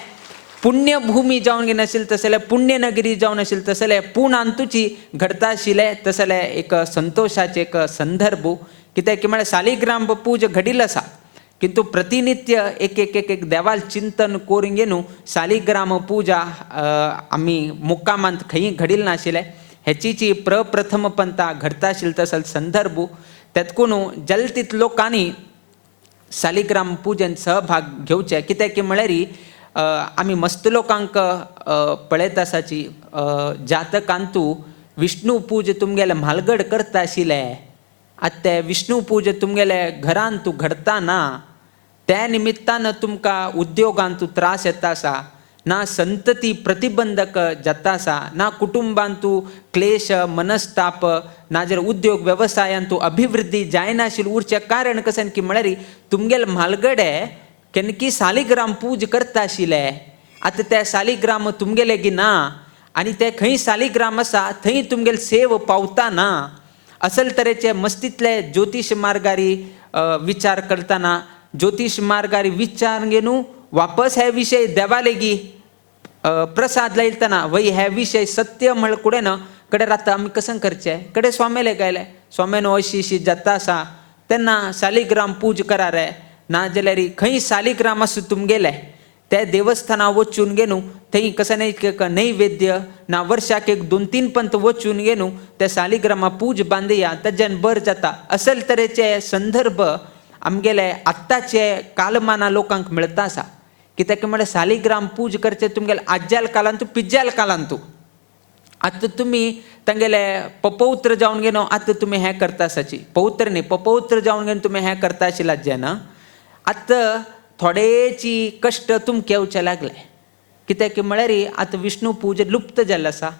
पुण्यभूमी जावन घेवन आशिल्ले तसले पुण्यनगरी जावन आशिल्ले तसले पुणांतूची घडता आशिल्ले तसले एक संतोषाचे एक संदर्भ. कित्याक की म्हळ्यार सालिग्राम पूज घडिल्लो आसा, किंतु प्रतिनित्य एक देवाल चिंतन करून घेवन सालिग्राम पुजा आमी मुक्कामांत खंय घडिल्ले नाशिल्ले. हेची प्रप्रथम पंथा घडता आशिल्ले तसले संदर्भ. तेतकून जल्तीत लोकांनी सालिग्राम पुजेन सहभाग घेवचे. कित्याक की म्हळ्यार आमी मस्त लोकांक पळयत आसाची जातकांतू विष्णू पूज तुमगेले म्हालगड करता आशिल्ले. आतां ते विष्णू पूज तुमगेले घरांत तूं घडता ना, त्या निमित्तान तुमकां उद्योगांतू त्रास येता आसा, ना संतती प्रतिबंधक जाता आसा, ना कुटुंबांतू क्लेश मनस्ताप, ना जर उद्योग वेवसायांतू अभिवृद्धी जायनाशिल्ली उरचें कारण कशें की म्हळ्यार तुमगेले म्हालगडे केन्ना सालिग्राम पूज करता आशिल्ले. आतां ते सालिग्राम तुमगेले गी ना, आनी ते खंय सालिग्राम आसा थंय तुमगेले सेव पावता ना. असल तरेचे मस्तीतले ज्योतिश मार्गारी विचार करतना ज्योतिश मार्गारी विचार घेवन वापस हे विशय देवा लेगी प्रसाद लायतना वय हे विशय सत्य म्हळ कुडेन कडे राता आमी कशें करचें कडे स्वामेले गायले स्वामेन अशी जाता आसा तेन्ना सालिग्राम पूज करा रे. ना जाल्यार खंय सालिग्राम आसा तुमगेले ते देवस्थाना वचून घेवन थंय कशें नैवेद्य ना वर्साक 2-3 पंत वचून घेवन ते सालिग्रामा पूज बांदया तेज्यान बर जाता. असल तरेचे संदर्भ आमगेले आत्ताचे कालमाना लोकांक मेळता आसा. कित्याक म्हळ्यार सालिग्राम पूज करचे तुमगेले आज्याल कालांतू पिज्याल कालांतू. आतां तुमी तांगेले पपौत्र जावन घेवन आतां तुमी हें करता आसाची पौत्र न्ही पपौत्र जावन घेवन तुमी हें करता आशिल्ला जेन्ना आतां थोडेची कश्ट तुमकां येवचे लागले. कित्याक म्हळ्यार आतां विष्णू पूज लुप्त जाल्लो आसा.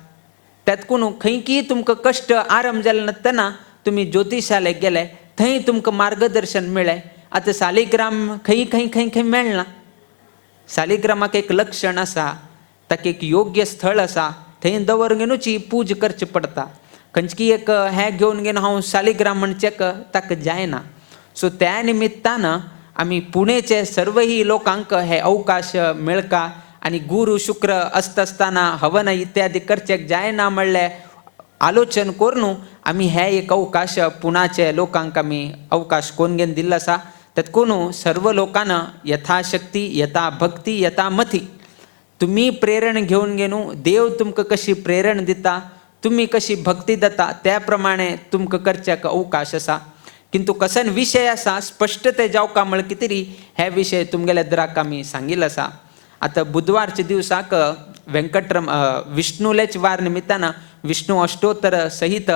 त्यातकून खंयकी तुमकां कश्ट आरंभ जाले नासतना तुमी ज्योतिशालयाक गेले थंय तुमकां मार्गदर्शन मेळ्ळें. आतां सालिग्राम खंय मेळना. सालिग्रामाक एक लक्षण आसा, ताका एक योग्य स्थळ आसा, थंय दवर घेवनूच पूज करची पडटा. खंयची एक हें घेवन घेवन हांव सालिग्राम म्हणचें ताका जायना. सो त्या निमित्तान आमी पुणेचे सर्वही लोकांक हे अवकाश मेळका आनी गुरू शुक्र असतना हवन इत्यादी करचेक जायना म्हणलें आलोचन करून आमी हे एक अवकाश पुणाचे लोकांक आमी अवकाश करून घेवन दिल्लो आसा. तेतकून सर्व लोकांना यथाशक्ती यथा भक्ती यथा मती तुम्ही प्रेरण घेवन घेवन देव तुमकां कशी प्रेरण दिता तुम्ही कशी भक्ती दिता त्या प्रमाणे तुमकां करच्याक अवकाश आसा. किंतु कसन विषय आसा स्पश्टते जावका म्हळ्यार कितें तरी हे विशय तुमगेल्या दराक आमी सांगिल्लो आसा. आतां बुधवारच्या दिवसाक विष्णुलेच वार निमित्तान विष्णू अष्टोत्तर सहित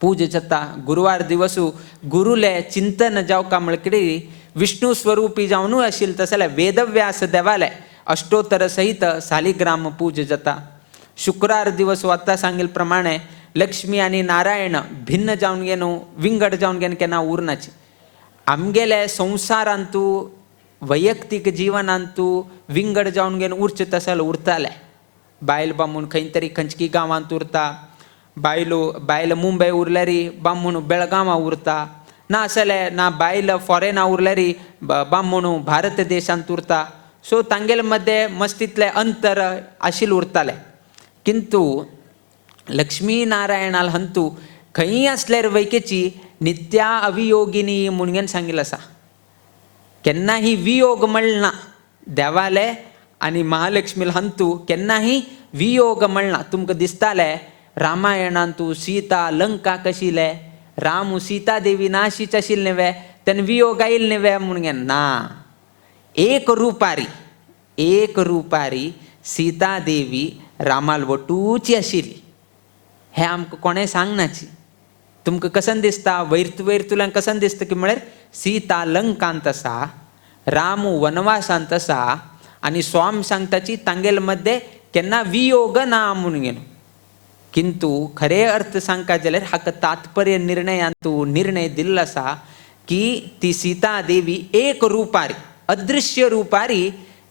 पूज जाता. गुरुवार दिवसू गुरुले चिंतन जावका म्हळ्यार कितें विष्णू स्वरूपी जावनूय आशिल्ले तसले वेदव्यास देवाले अष्टोत्तर सहित सालिग्राम पूज जाता. शुक्रार दिवस आतां सांगिल्ले प्रमाणे लक्ष्मी आनी नारायण भिन्न जावन घेवन विंगड जावन घेवन केन्ना उरनाची. आमगेले संवसारांतू वैयक्तीक जिवनांतू विंगड जावन घेवन उरचे तसले उरताले. बायल बामूण खंय तरी खंयची गांवांत उरता, बायल मुंबय उरल्यार बामूण बेळगांवां उरता, ना आसले ना बायल फॉरेना उरल्यार बामूण भारत देशांत उरता. सो तांगेले मध्य मस्तीतले अंतर आशिल्ले उरताले. किंतु लक्ष्मी नारायणाल हंतू खंय आसल्यार वैकेची नित्या अवियोगिनी म्हणून सांगिल्लें आसा. केन्नाही वियोग म्हणना देवाले आनी महालक्ष्मी हंतू केन्नाही वियोग म्हणना. तुमकां दिसताले रामायणांतू सीता लंका कशिले राम सीता देवी नाशीच आशिल्ले न्हय तेन्ना वियोग आयिल्ले न्हय म्हणून ना. एक रुपारी सीता देवी रामाल वटूची आशिल्ली हें आमकां कोणें सांगनाची. तुमकां कसन दिसता वैरतुल्यान कसन दिसता की म्हळ्यार सीता लंकांत आसा राम वनवासांत आसा आनी स्वामी सांगताची तांगेले मध्य केन्ना वियोग ना म्हणून घेवन. किंतु खरे अर्थ सांगता जाल्यार हाका तात्पर्य निर्णय दिल्लो आसा की ती सीता देवी एक रुपारी अदृश्य रुपारी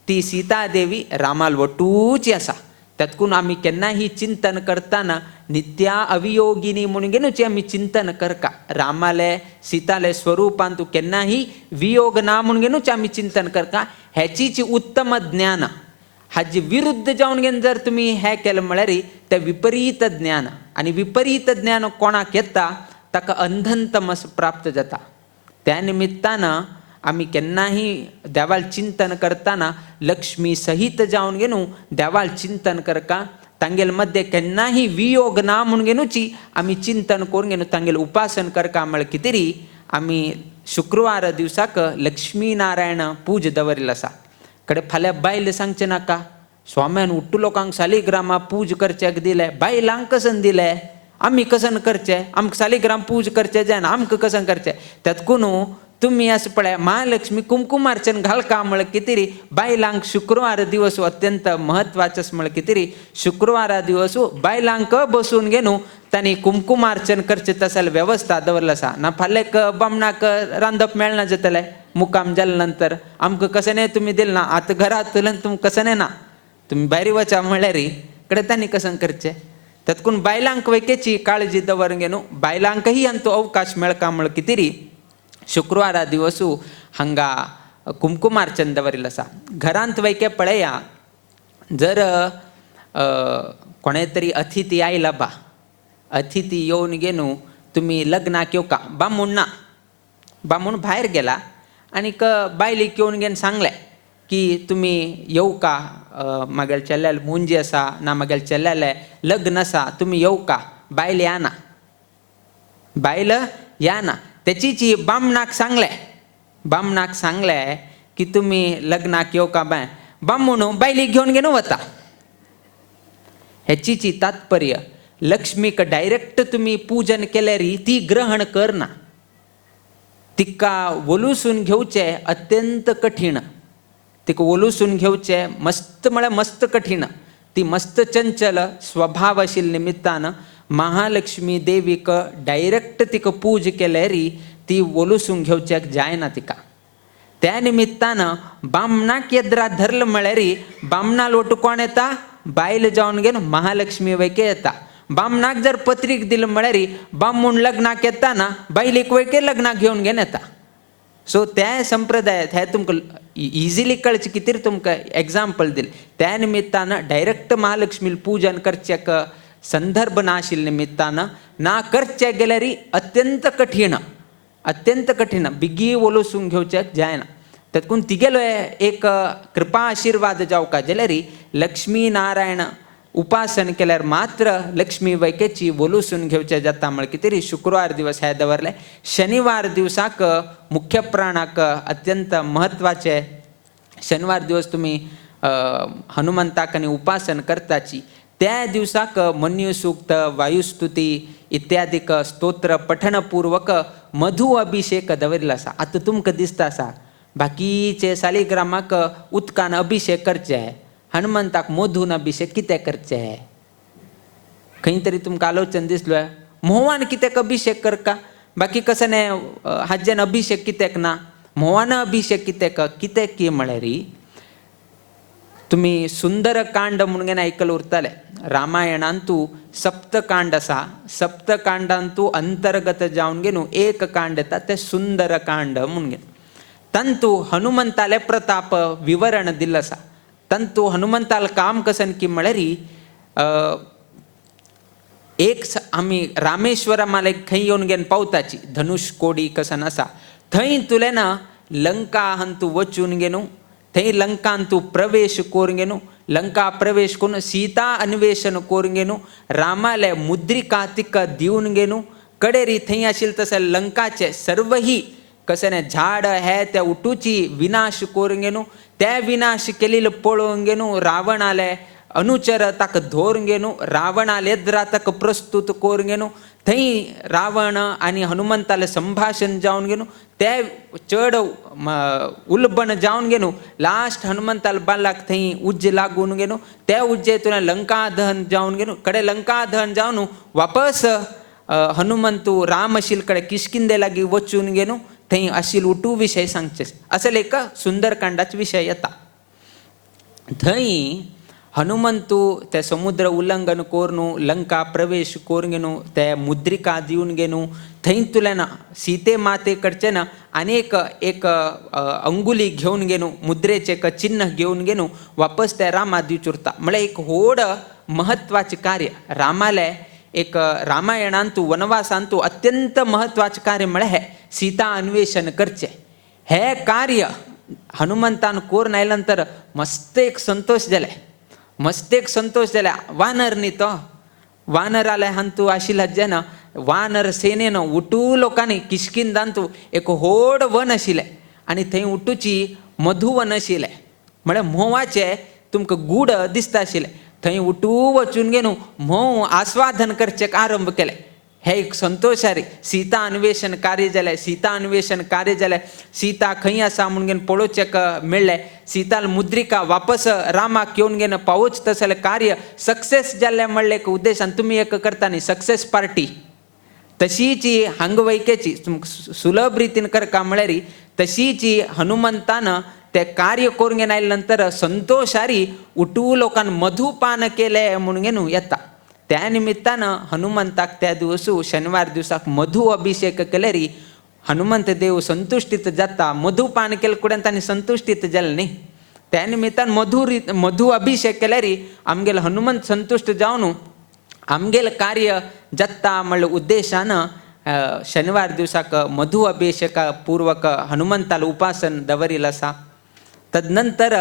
ती सीता देवी रामाल वटूची आसा. त्यातकून आमी केन्नाही चिंतन करताना नित्या अवियोगिनी म्हणून घेनुची आमी चिंतन करका. रामाले सीताले स्वरूपान तूं केन्नाही वियोग ना म्हणून घेनुच आमी चिंतन करका. हेचीच उत्तम ज्ञान हाजे विरुद्ध जावन घेवन जर तुमी हें केलें म्हळ्यार तें विपरीत ज्ञान. आनी विपरीत ज्ञान कोणाक येता ताका अंधंतमस प्राप्त जाता. त्या निमित्तान आमी केन्नाही देवाल चिंतन करताना लक्ष्मी सहित जावन घेनू देवाल चिंतन करका. तांगेल मध्ये केन्नाही वियोग ना म्हणून घेनुची आमी चिंतन करून घेनू तांगेल उपासन करका. म्हळ्यार कितें तरी आमी शुक्रवार दिवसाक लक्ष्मी नारायण पूज दवरिल्लो आसा. कडे फाल्यां बायल सांगचे नाका स्वाम्यान उट्टू लोकांक सालिग्रामा पूज करचेक दिले, बायलांक कसन दिले, आमी कसन करचे, आमकां सालिग्राम पूज करचे जायना, आमकां कसन करचे. त्यातकून तुम्ही असं पळय महालक्ष्मी कुमकुमार्चन घालका म्हळ्यार कितें रे बायलांक शुक्रवार दिवस अत्यंत महत्वाचो म्हळ्यार कितें रे शुक्रवारा दिवस बायलांक बसून घेनू तांणी कुमकुमार्चन करचे तसले वेवस्था दवरला आसा. ना फाल्याक बामणाक रांदप मेळना जातलें मुकाम जाले नंतर आमकां कसने तुमी दिले ना, आतां घरांत तुमकां कसने ना, तुमी भायर वचा म्हळ्यार कडे तांणी कसन करचें. तातकून बायलांक वैकेची काळजी दवरून घेनू बायलांकही अंतू अवकाश मेळका म्हळ्यार कितें रे शुक्रवारा दिवसू हांगा कुमकुमार्चन दवरिल्लें आसा. घरांत वैके पळया जर कोणे तरी अतिथी आयला बा, अतिथी येवन घेनू तुमी लग्नाक येवका, बामूण ना, बामूण भायर गेला आनीक बायलीक येवन घेवन सांगलें की तुमी येवका, म्हागेल्या चेल्याले मुंजी आसा ना म्हागेल्या चेल्याले लग्न आसा, तुमी येवका. बायल येना, बायल येना. त्याचीच बामणाक सांगले की तुमी लग्नाक येवका बाय, बामूण बायलीक घेवन घेवन वता. हेचीच तात्पर्य लक्ष्मीक डायरेक्ट तुमी पूजन केल्यार ती ग्रहण करना. तिका वलूसून घेवचें अत्यंत कठीण, तिका वलूसून घेवचें मस्त म्हळ्यार मस्त कठीण. ती मस्त चंचल स्वभाव आशिल्ल्या निमित्तान महालक्ष्मी देवीक डायरेक्ट तिका पूज केल्यार ती वलूसून घेवचेक जायना तिका. त्या निमित्तान बामणाक येद्रा धरलं म्हळ्यार बामणाल वटू कोण येता, बायल जावन घेवन महालक्ष्मी वैके येता. बामणाक जर पत्रीक दिलं म्हळ्यार बामूण लग्नाक येताना बायलेक वैके लग्नाक घेवन घेवन येता. सो त्या संप्रदायात हे तुमकां इजिली कळचे कितें तुमकां एग्जाम्पल दिले. त्या निमित्तान डायरेक्ट महालक्ष्मी पूजन करचेक संदर्भ नाशिल्ल्या निमित्तान ना करचे गेल्यार अत्यंत कठीण, अत्यंत कठीण, बिगी वलूसून घेवचेक जायना. तातूंत तिगेलो एक कृपा आशिर्वाद जावका जाल्यार लक्ष्मी नारायण उपासन केल्यार मात्र लक्ष्मी वैकेची वलूसून घेवचें जाता. म्हळ्यार कितें रे शुक्रवार दिवस हे दवरले. शनिवार दिवसाक मुख्य प्राणाक अत्यंत महत्वाचे. शनिवार दिवस तुमी हनुमंताक आनी उपासन करताची. त्या दिवसाक मन्युसूक्त, वायुस्तुती इत्यादीक स्तोत्र पठणपूर्वक मधु अभिषेक दवरिल्लो आसा. आतां तुमकां दिसता आसा बाकीचे सालिग्रामाक उदकान अभिषेक करचे, हनुमंताक मधून अभिषेक कितें करचे. खंय तरी तुमकां आलोचन दिसलो म्होवान कित्याक अभिषेक करका, बाकी कसने हाजेन अभिषेक कित्याक ना, म्होवान अभिषेक कित्याक कित्याक की म्हळ्यार तुमी सुंदरकांड म्हणून आयकल उरतले. रामायणांतू सप्तकांड आसा, सप्तकांडांतू अंतर्गत जावन घेनू एक कांड येता ते सुंदरकांड म्हणून घेवन. तंतू हनुमंताले प्रताप विवरण दिल्लो आसा. तंतू हनुमंताल काम कसन की म्हळ्यार एक आमी रामेश्वरमाले खंय येवन घेवन पावताची धनुष कोडी कसन आसा. थंय तुलें ना लंका हंतू वचून घेनू थंय लंकान तूं प्रवेश करून घेनू, लंका प्रवेश करून सीता अन्वेषण करून घेनू, रामाले मुद्रिका तिका दिवन घेनू कडेरी थंय आशिल्ले तशें लंकाचे सर्वही कसने झाड हे त्या उठूची विनाश करून घेनू, त्या विनाश केलेलं पळोवन घेनू रावणाले अनुचर ताका धोरून घेनू, रावणाले येद्रा ताका प्रस्तुत करून घेनू, थंय रावण आनी हनुमंताले संभाषण जावन घेनू ते चड उल्बन जावन गे न्हू लास्ट हनुमंताल बालाक थंय उज्ज लागून गे न्हू त्या उज्जेतून लंका दहन जावन गे न्हू कडे लंका दहन जावन न्हू वापस हनुमंतू राम आशिल कडे किष्किंदे लागी वचून गे न्हू थंय आशिल उठू विशय सांगचे असेल एक सुंदरकांडाच विषय येता थंय हनुमंतू ते समुद्र उल्लंघन कोरनू लंका प्रवेश कोरून गेनू ते मुद्रिका दिवन गेनू थंय तुलेन सीते माते कडच्यान अनेक एक अंगुली घेवन गेनू मुद्रेचे एक चिन्ह घेवन गेनू वापस ते रामा दिवचुरता म्हळ्यार एक व्हड महत्वाचे कार्य रामाले एक रामायणांतू वनवासांतू अत्यंत महत्वाचे कार्य म्हळ्यार हे सीता अन्वेषण करचे हे कार्य हनुमंतान कोरून आयल्या नंतर मस्त एक संतोष जाले वानर न्ही तो वानराले हांतू आशिल्ल्या जेन वानर सेनेन उठू लोकांनी किष्किंदांतू एक व्हड वन आशिल्लें आनी थंय उठूची मधुवन आशिल्लें म्हळ्यार म्होवाचे तुमकां गूढ दिसता आशिल्लें थंय उठू वचून गे न्हू म्होव आस्वादन करचेक आरंभ केले हे एक संतोषारी सीता अन्वेषण कार्य जालें सीता खंय आसा म्हूण घेवन पळोवचेक मेळ्ळें सीताल मुद्रिका वापस रामाक घेवन घेवन पावोच तसलें कार्य सक्सेस जाल्लें म्हणलें एक उद्देशान तुमी एक करता न्ही सक्सेस पार्टी तशीच ही हांगवयकेची सुलभ रितीन करता म्हळ्यार तशीच ही हनुमंतान ते कार्य करून घेवन आयले नंतर संतोषारी उठू लोकांन मधुपान केलें म्हूण घेवन येता त्या निमित्तान हनुमंताक त्या दिवसू शनिवार दिवसाक मधु अभिषेक केल्यार हनुमंत देव संतुष्टीत जाता मधुपान केले कुडेन तांणी संतुष्टीत जालें न्ही त्या निमित्तान मधु अभिषेक केल्यार आमगेल हनुमंत संतुष्ट जावन आमगेल कार्य जाता म्हणल्या उद्देशान शनिवार दिवसाक मधु अभिषेका पूर्वक हनुमंताल उपासन दवरिल्लें आसा तदनंतर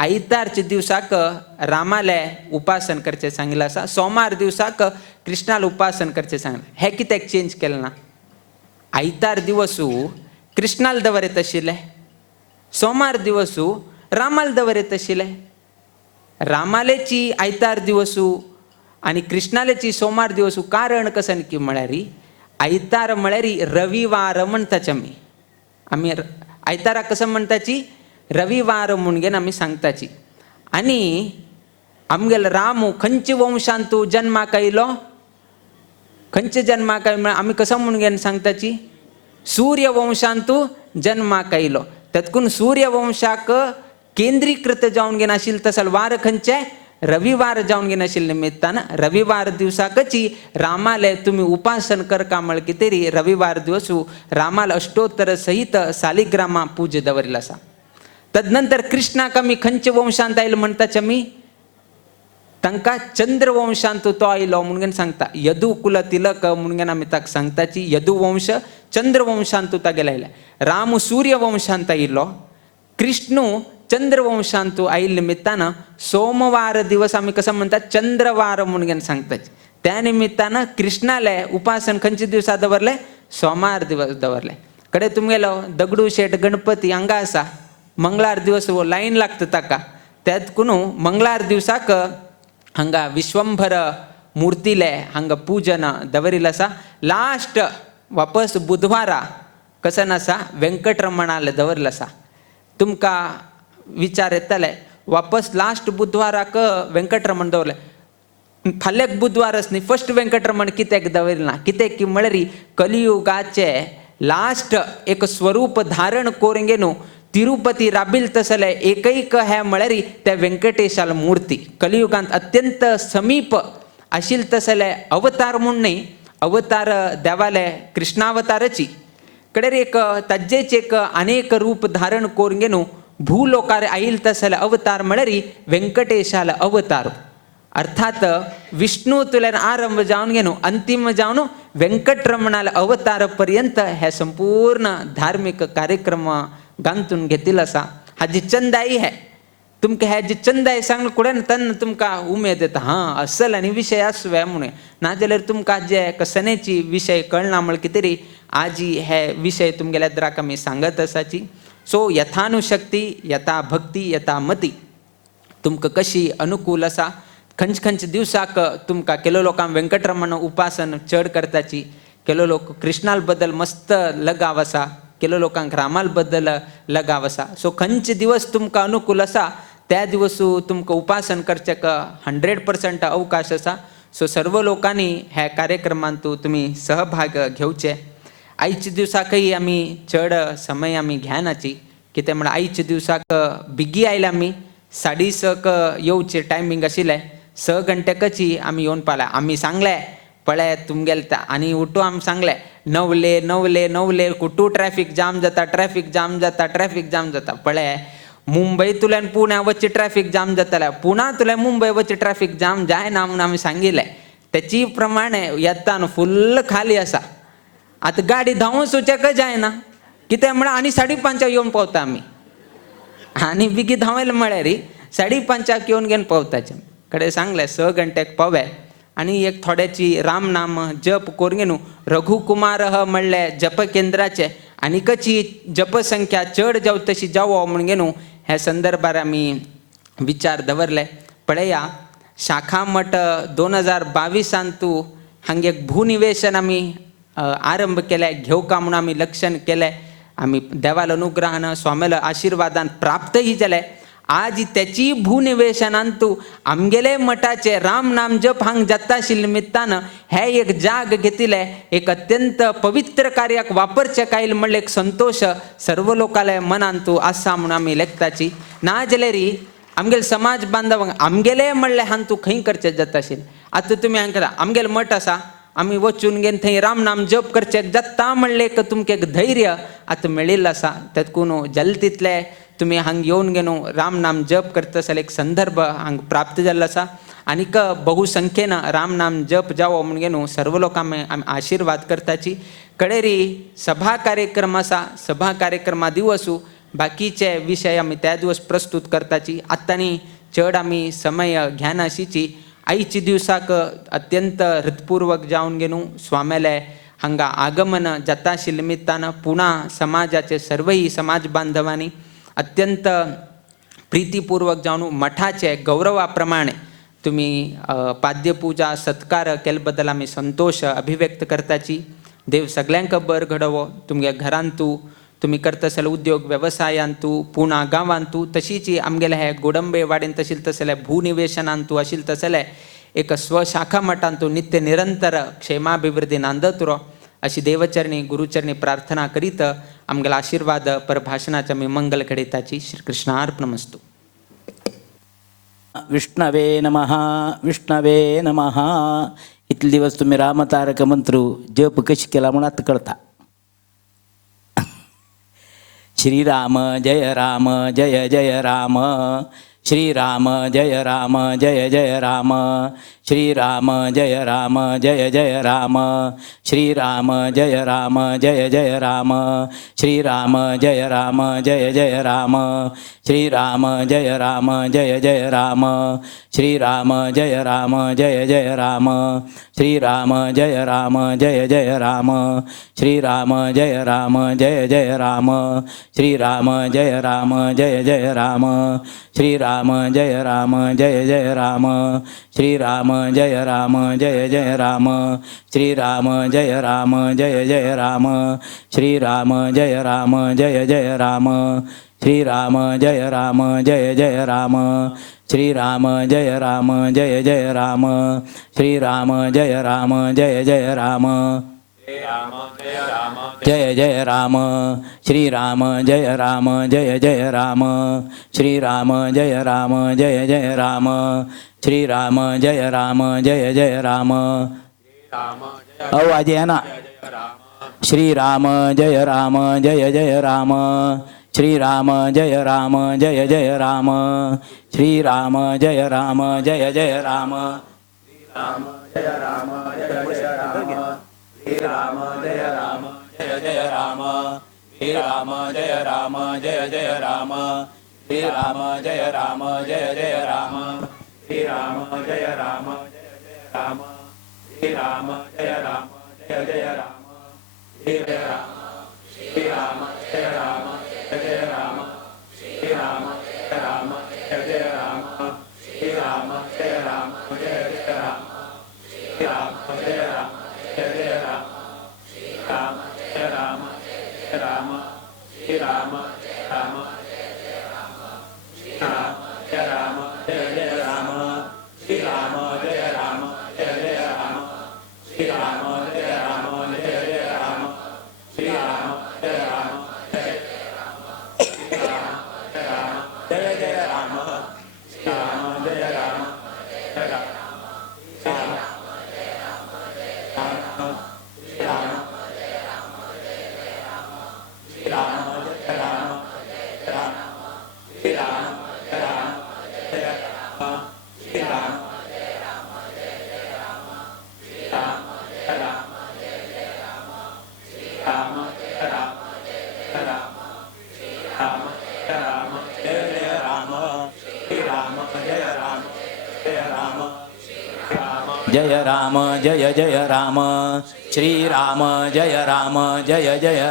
आयतारच्या दिवसाक रामाले उपासन करचें सांगिल्लें आसा सोमार दिवसाक कृष्णाल उपासन करचें सांगलें हें कित्याक चेंज केलें ना आयतार दिवसू कृष्णाल दवरत आशिल्लें सोमार दिवसू रामाल दवरत आशिल्लें रामालेची आयतार दिवसू आनी कृष्णालेची सोमार दिवसू कारण कसन की म्हळ्यार आयतार म्हळ्यार रविवार म्हणटाचे आमी आयताराक कसं म्हणटाची रविवार म्हूण घेवन आमी सांगताची आनी आमगेल रामू खंयच्या वंशांतू जन्माक आयलो खंयच्या जन्माक आयलो म्हळ्यार आमी कसं म्हूण घेवन सांगताची सूर्य वंशांतू जन्माक आयलो तातूंत सूर्य वंशाक केंद्रीकृत जावन घेवन आशिल्ले तसले वार खंयचे रविवार जावन घेवन आशिल्ले निमित्तान रविवार दिवसाकची रामाले तुमी उपासन करका म्हळ्यार कितें रविवार दिवसू रामाल अष्टोत्तर सहित सालिग्रामा पूजा दवरिल्लो आसा तदनंतर कृष्णाक आमी खंयच्या वंशांत आयलो म्हणटाचे आमी तांकां चंद्रवंशांत तो आयलो म्हूण घेवन सांगता यदू कुल तिलक म्हूण घेवन आमी ताका सांगताची यदुवंश चंद्रवंशांत तागेले आयले राम सूर्यवंशांत आयिल्लो कृष्णू चंद्रवंशांत आयिल्ले निमित्तान सोमवार दिवस आमी कसं म्हणटात चंद्रवार म्हूण घेवन सांगताचे त्या निमित्तान कृष्णाले उपासन खंयच्या दिवसा दवरले सोमार दिवस दवरले कडे तुमगेलो दगडू शेट गणपती हांगा आसा मंगळार दिवस लायन लागता ताका त्यातून मंगळार दिवसाक हांगा विश्वंभर मुर्तीले हांगा पूजन दवरिल्लें आसा लास्ट वापस बुधवारा कसन आसा वेंकटरमणाले दवरलें आसा तुमकां विचार येतले वापस लास्ट बुधवाराक वेंकटरमण दवरलें फाल्यां बुधवारच न्ही फर्स्ट वेंकटरमण कित्याक दवरिल्लें ना कित्याक की म्हळ्यार कलियुगाचे लास्ट एक स्वरूप धारण करून घेवन तिरुपती राबिल तसले एकैक हे म्हळ्यार त्या वेंकटेशाल मूर्ती कलियुगांत अत्यंत समीप आशिल्ले तसले अवतार म्हूण न्ही अवतार देवाले कृष्णावताराची कडेर एक ताजेच एक अनेक रूप धारण करून घेवन भूलोकार आयिल्ले तसले अवतार म्हळ्यार वेंकटेशाल अवतार अर्थात विष्णू तुल्यान आरंभ जावन घेवन अंतिम जावन वेंकटरमणाल अवतार पर्यंत हे संपूर्ण धार्मिक कार्यक्रम गांतून घेतिल्लो आसा हाजी चंदाई है तुमकां हेजी चंदाई सांगले कुडेन तेन्ना तुमकां उमेद येता हां असल आनी विशय आसवे म्हणून नाजाल्यार तुमकां जे कसनेची विशय कळना म्हळ्यार कितें रे आजी हे विशय तुमगेल्या द्राक आमी सांगत आसाची सो यथानुशक्ती यथा भक्ती यथा मती तुमकां कशी अनुकूल आसा खंयच्या दिवसाक तुमकां केलो लोकांक वेंकटरमण उपासन चड करताची केलो लोक कृष्णाल बद्दल मस्त लगाव आसा केलो लोकांक रामाल बद्दल लगाव असा. सो खंयचे दिवस तुमकां अनुकूल असा त्या दिवस तुमकां उपासन करचेक 100% अवकाश असा. सो सर्व लोकांनी ह्या कार्यक्रमांत तुमी सहभाग घेवचे. आयच्या दिवसाकय आमी चड समय आमी घेनाची, कितें म्हळ्यार आयच्या दिवसाक बेगी आयल्या आमी 6:30 येवचे टायमींग आशिल्लें. 6 घंटेकची आमी येवन पावल्या. आमी सांगलें पळय तुमगेले आनी उठू आमी सांगलें 9 कुठू ट्रॅफिक जाम जाता. पळय मुंबईतल्यान पुण्या वच्चे ट्रॅफिक जाम जाताले, पुण्यातल्यान मुंबई वच्चे ट्रॅफिक जाम जायना म्हणून आमी सांगिल्लें. त्याची प्रमाणे येतान फुल्ल खाली आसा. आतां गाडी धांवून सुचेकच जायना, कितें म्हळ्यार आनी 5:30 येवन पावता आमी. आनी बेगी धांवयलें म्हळ्यार 5:30 येवन घेवन पावताचे कडेन सांगलें 6 घंटेक पावय. आनी एक थोड्याची राम नाम जप करून न्हू. रघुकुमार म्हणलें जप केंद्राचे आनी कशी जपसंख्या चड जाव तशी जावो म्हणून न्हू ह्या संदर्भार आमी विचार दवरले. पळया शाखा मठ 2022 हांगे एक भूनिवेशन आमी आरंभ केले, घेवका म्हणून आमी लक्षण केलें. आमी देवाल अनुग्रहान स्वामेल आशिर्वादान प्राप्तही जाले. आज त्याची भूनिवेशनांत आमगेले मठाचे राम नाम जप हांग जाता आशिल्ले निमित्तान हे एक जाग घेतिले. एक अत्यंत पवित्र कार्याक वापरचे कायल म्हणले एक संतोष सर्व लोकांले मनांत आसा म्हणून आमी लेखताची. ना जाल्यार आमगेले समाज बांधवांक आमगेले म्हणले हांतू खंय करचें जाता आशिल्लें. आतां तुमी हांगा आमगेले मठ आसा, आमी वचून घेवन थंय राम नाम जप करचें जाता म्हणले एक तुमकां एक धैर्य आतां मेळिल्लें आसा. तेतून जल्द तितले तुमी हांगा येवन घेवन राम नाम जप करता आसतना एक संदर्भ हांगा प्राप्त जाल्लो आसा. आनीक बहुसंख्येन राम नाम जप जावो म्हण घेवन सर्व लोकांक आमी आशिर्वाद करताची. कडेरी सभा कार्यक्रम आसा, सभा कार्यक्रमा दिवस बाकीचे विशय आमी त्या दिवस प्रस्तुत करताची. आतांनी चड आमी समय घेनाशिची. आयच्या दिवसाक अत्यंत हृतपूर्वक जावन घेवन स्वामेले हांगा आगमन जाता आशिल्ले निमित्तान पुणा समाजाचे सर्वही समाज बांधवांनी अत्यंत प्रितीपूर्वक जावन मठाचे गौरवा प्रमाणे तुमी पाद्यपूजा सत्कार केले बद्दल आमी संतोष अभिव्यक्त करताची. देव सगळ्यांक बर घडोवो. तुमगे घरांतू तुमी करता आसले उद्योग वेवसायांतू पुणा गांवांतू तशीच आमगेले हे गोडंबे वाडीन तशील तसले भूनिवेशनांतू आशिल्ले तसले एक स्वशाखा मठांतू नित्य निरंतर क्षेमाभिवृद्धी नांदतुरो अशी देवचरणी गुरुचरणी प्रार्थना करीत आमगेला आशीर्वाद परभाषणाच्या मी मंगल कडिताची. श्री कृष्णार्पणमस्तु. विष्णवे नमः विष्णवे नमः. इतले दिवस तुम्ही रामतारक मंत्र जप कशी केला म्हणून आता कळता. श्रीराम जय राम जय जय राम. श्रीराम जय राम जय जय राम. श्रीराम जय राम जय जय राम. श्रीराम जय राम जय जय राम. श्रीराम जय राम जय जय राम. श्रीराम जय राम जय जय राम. श्रीराम जय राम जय जय राम. श्रीराम जय राम जय जय राम. श्रीराम जय राम जय जय राम. श्रीराम जय राम जय जय राम. श्रीराम जय राम जय जय राम. श्रीराम जय राम जय जय राम. श्रीराम जय राम जय जय राम. श्रीराम जय राम जय जय राम. श्रीराम जय राम जय जय राम. श्रीराम जय राम जय जय राम. श्रीराम जय राम जय जय राम. जय जय राम. श्रीराम जय राम जय जय राम. श्रीराम जय राम जय जय राम. श्रीराम जय राम जय जय राम. आवाज है ना. श्रीराम जय राम जय जय राम. श्रीराम जय राम जय जय राम. श्रीराम जय राम जय जय राम. श्रीराम जय राम जय जय राम. श्रीराम जय राम जय जय राम. श्रीराम जय राम जय जय राम. श्रीराम जय राम जय जय राम. श्रीराम जय राम जय जय राम. श्रीराम जय राम जय जय राम. श्रीराम जय राम जय जय राम. श्रीराम जय राम जय जय राम. श्रीराम जय राम जय जय राम. श्रीराम जय राम जय जय राम. श्रीराम जय राम जय जय राम. जय राम जय जय राम श्री राम जय राम जय जय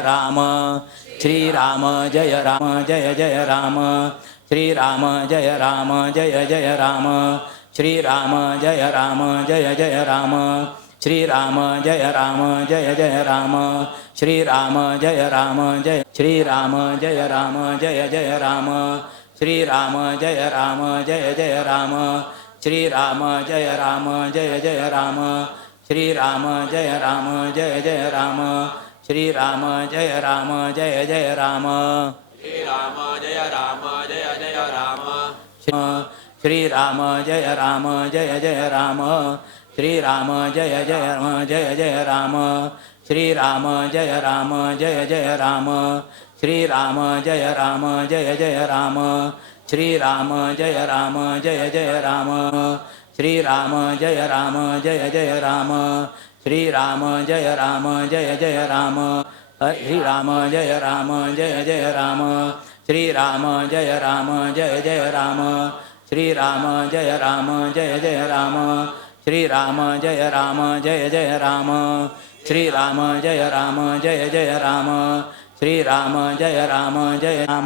राम श्री राम जय राम जय जय राम श्री राम जय राम जय जय राम श्री राम जय राम जय जय राम श्री राम जय राम जय जय राम श्री राम जय राम जय श्री राम जय राम जय जय राम श्री राम जय राम जय जय राम श्री राम जय राम जय जय राम श्री राम जय राम जय जय राम श्री राम जय राम जय जय राम श्री राम जय राम जय जय राम श्री राम जय राम जय जय राम श्री राम जय जय जय जय राम श्री राम जय राम जय जय राम श्री राम जय राम जय जय राम श्री राम जय राम जय जय राम श्री राम जय राम जय जय राम श्री राम जय राम जय जय राम श्री राम जय राम जय जय राम श्री राम जय राम जय जय राम श्री राम जय राम जय जय राम श्री राम जय राम जय जय राम श्री राम जय राम जय जय राम श्री राम जय राम जय राम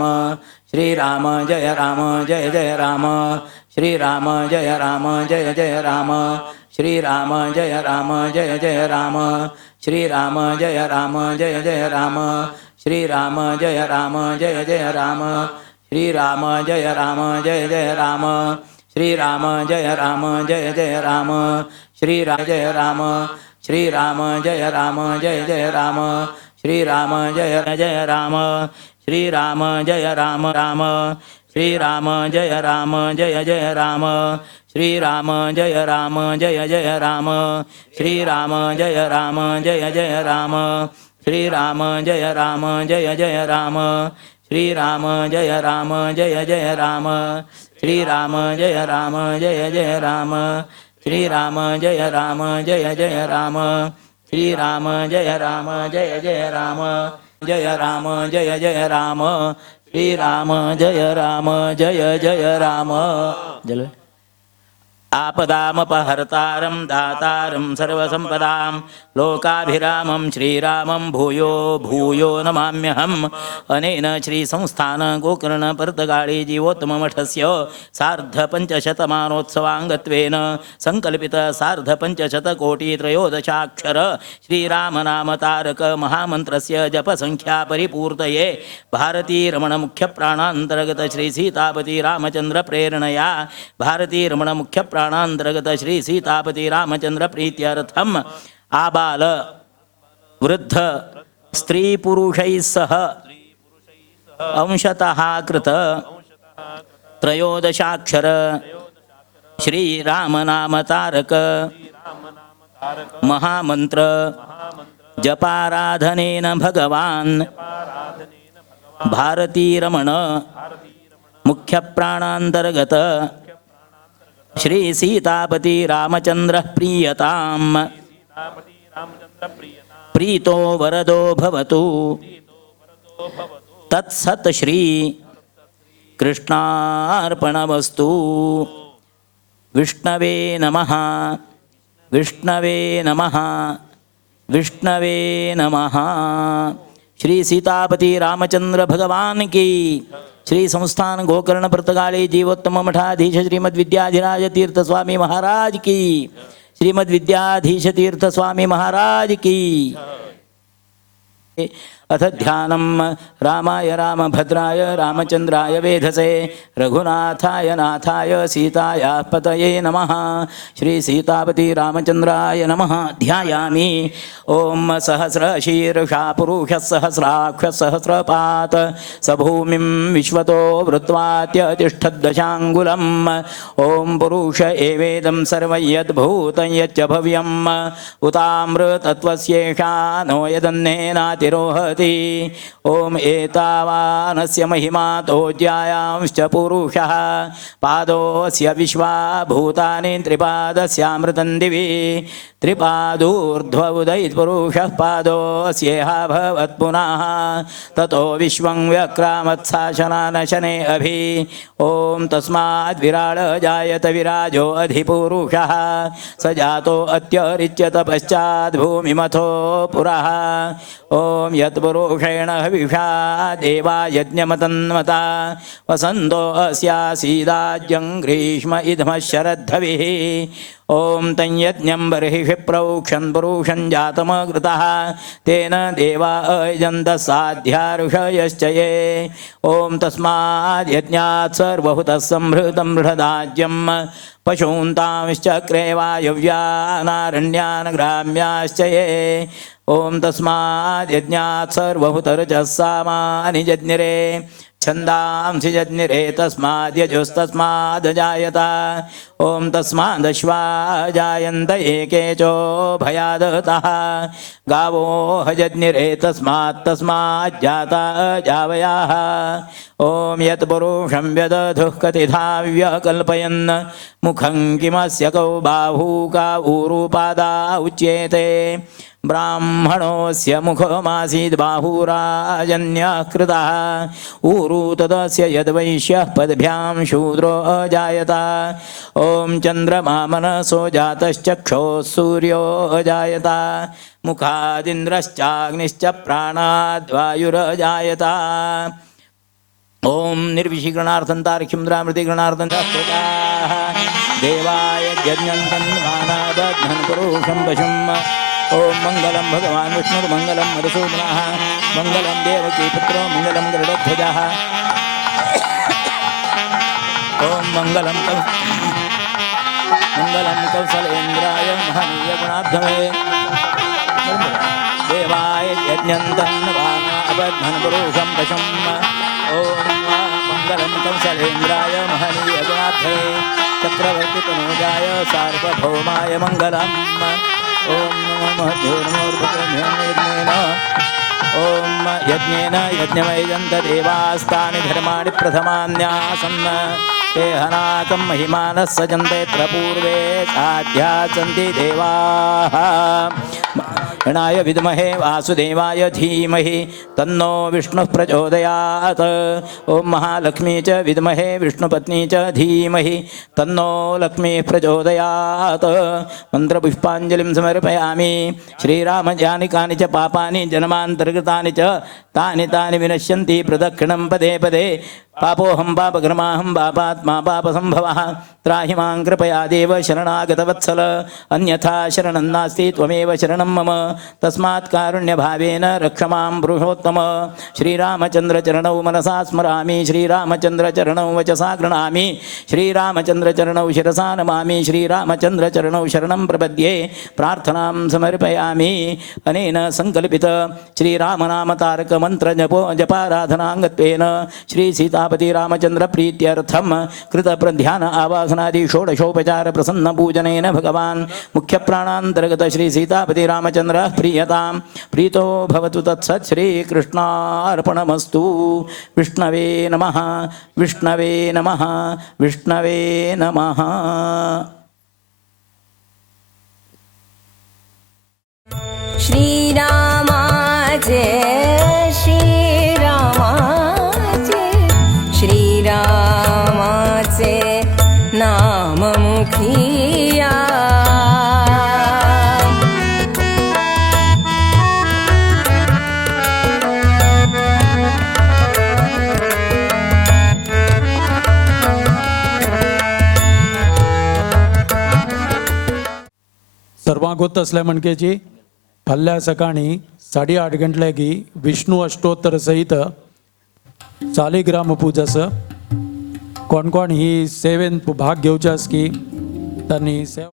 श्री राम जय राम जय जय राम श्री राम जय राम जय जय राम श्री राम जय राम जय जय राम श्री राम जय राम जय जय राम श्री राम जय राम जय जय राम श्री राम जय राम जय जय राम श्री राम जय राम जय जय राम श्री राम जय राम श्री राम जय राम जय जय राम श्री राम जय जय राम श्री राम जय राम राम श्री राम जय राम जय जय राम श्री राम जय राम जय जय राम श्री राम जय राम जय जय राम श्री राम जय राम जय जय राम श्री राम जय राम जय जय राम श्री राम जय राम जय जय राम श्री राम जय राम जय जय राम श्री राम जय राम जय जय राम जय राम जय जय राम श्री राम जय राम जय जय राम जल आपदामपहर्तारं दातारं सर्वसम्पदां लोकाभिरामं श्रीरामं भूयो भूयो नमाम्यहम् अनेन श्रीसंस्थान गोकर्णपर्तगाळी जीवोत्तममठस्य सार्धपञ्चशतमानोत्सवाङ्गत्वेन सङ्कल्पित सार्धपञ्चशतकोटित्रयोदशाक्षर श्रीरामनामतारक महामन्त्रस्य जपसङ्ख्यापरिपूर्तये भारतीरमणमुख्यप्राणान्तर्गत श्रीसीतापति रामचन्द्रप्रेरणया भारतीरमणमुख्यप्राणान्तर्गत श्री सीतापति रामचंद्र प्रीत्यर्थम आबाल वृद्ध स्त्री पुरुषैः सह अंशतः कृत त्रयोदशाक्षर श्री रामनाम तारक महामंत्र जपाराधनेन भगवान् भारतीरमण मुख्यप्राणान्तर्गत श्री सीतापति रामचंद्र प्रीयताम् प्रीतो वरदो भवतु तत्सत् श्री कृष्णार्पणमस्तु विष्णवे नमः विष्णवे नमः विष्णवे नमः श्री सीतापति रामचंद्र भगवान की श्री संस्थान गोकर्ण पर्तगाली जीवोत्तम मठाधीश श्रीमद विद्याधिराज तीर्थ स्वामी महाराज की श्रीमद विद्याधीश तीर्थ स्वामी महाराज की अथ ध्यानं रामाय रामभद्राय रामचन्द्राय वेधसे रघुनाथाय नाथाय सीताया पतये नमः श्रीसीतापति रामचन्द्राय नमः ध्यायामि ॐ सहस्रशीर्षा पुरुषः सहस्राक्षः सहस्रपात् स भूमिं विश्वतो वृत्वात्यतिष्ठद्दशाङ्गुलम् ॐ पुरुष एवेदं सर्वं यद्भूतं यच्च भव्यम् उतामृतत्वस्येषा नो यदन्नेनातिरोहति ॐ एतावानस्य महिमा तोज्यायांश्च पुरुषः पादोऽस्य विश्वा भूतानि त्रिपादस्यामृतं दिवि त्रिपादूर्ध्व उदयित्पुरुषः पादोऽस्येह भवत् पुनः ततो विश्वं व्यक्रामत्साशनानशने अभि ॐ तस्माद् विराड जायत विराजो अधिपुरुषः स जातो अत्यरिच्यत पश्चाद् भूमिमथो पुरः ॐ यत्पुरुषेण हविषा देवा यज्ञमतन्मता वसन्तो अस्यासीदाज्यं ग्रीष्म इदमः शरद्धविः ॐ तं यज्ञं बर्हिषि प्रौक्षन् पुरुषं जातमकृतः तेन देवा अयजन्तः साध्या ऋषयश्च ये ॐ तस्माद् यज्ञात् सर्वहुतः संहृतं बृहदाज्यं पशून्तांश्च क्रेवायव्यानारण्यान् ग्राम्याश्च ये ॐ तस्माद् यज्ञात् सर्वहुतरुचः सामानि जज्ञिरे छन्दांसि जज्ञिरे तस्माद्यजुस्तस्मादजायत ॐ तस्मादश्वा जायन्त एकेचो भयादतः गावो हजज्ञिरे तस्माज्जाता जावयाः ॐ यत्पुरुषं व्यदधुः कतिधा व्यकल्पयन् मुखं किमस्य कौ बाहू का ऊरुपादा उच्येते ब्राह्मणोऽस्य मुखमासीद् बाहुराजन्यः कृतः ऊरु तदस्य यद्वैश्यः पद्भ्यां शूद्रो अजायत ॐ चन्द्रमा मनसो जातश्चक्षुः सूर्यो अजायत मुखादिन्द्रश्चाग्निश्च प्राणाद्वायुरजायत ॐ निर्विषीकरणार्थं तार्क्ष्यन्द्रामृतिकरणार्थं शास्त्रकाः देवाय यज्ञन्तं मानादघ्नं पुरुषं पशुम् ॐ मङ्गलं भगवान् विष्णुर्मङ्गलं मधुसूदनः मङ्गलं देवकी पुत्रो मङ्गलं गरुडध्वजः ॐ मङ्गलं कौसलेन्द्राय महनीयगुणाब्धवे देवाय यज्ञन्तन्नवानाबध्नं पुरुषं पशुम् ॐ मङ्गलं कौसलेन्द्राय महनीयगुणाब्धवे चक्रवर्तितनूजाय सार्वभौमाय मङ्गलम् ॐ नमो देवोर्भगवान् ॐ यज्ञेन यज्ञमयजन्त देवास्तानि धर्माणि प्रथमान्यासन् ते हनाकं महिमानः सजन्ते प्रपूर्वे साध्या सन्ति देवाः गणाय विद्महे वासुदेवाय धीमहि तन्नो विष्णुः प्रचोदयात् ॐ महालक्ष्मी च विद्महे विष्णुपत्नी च धीमहि तन्नो लक्ष्मीः प्रचोदयात् मन्त्रपुष्पाञ्जलिं समर्पयामि श्रीराम यानि कानि च पापानि जन्मान्तर्गतानि च तानि विनश्यन्ति प्रदक्षिणं पदे पदे पापोऽहं पापकृमाहं पापात्मा पापसम्भवः त्राहि मां कृपया देव शरणागतवत्सल अन्यथा शरणं नास्ति त्वमेव शरणं मम तस्मात् कारुण्यभावेन रक्ष मां पुरुषोत्तम श्रीरामचन्द्रचरणौ मनसा स्मरामि श्रीरामचन्द्रचरणौ वचसा गृह्णामि श्रीरामचन्द्रचरणौ शिरसा नमामि श्रीरामचन्द्रचरणौ शरणं प्रपद्ये प्रार्थनां समर्पयामि अनेन सङ्कल्पित श्रीरामनामतारकमन्त्रजपो जपाराधनाङ्गत्वेन श्रीसीतापति रामचन्द्रप्रीत्यर्थं कृतप्रध्यान आवाहनादि षोडशोपचार प्रसन्नपूजनेन भगवान् मुख्यप्राणान्तर्गत श्रीसीतापति रामचन्द्रः प्रीयतां प्रीतो भवतु तत्सत् श्रीकृष्णार्पणमस्तु विष्णवे नमः विष्णवे नमः विष्णवे नमः श्रीरामा जय श्रीरामा जय श्रीरामाचे नाम मुखिया सर्वांगोत असल्या म्हणकेची फाल्यां सकाळीं 8:30 गंटल्यागी विष्णू अष्टोत्तर सहित शालिग्राम पूजास कोण कोण ही सेवेन भाग घेवचे आस की त्यांनी सेवा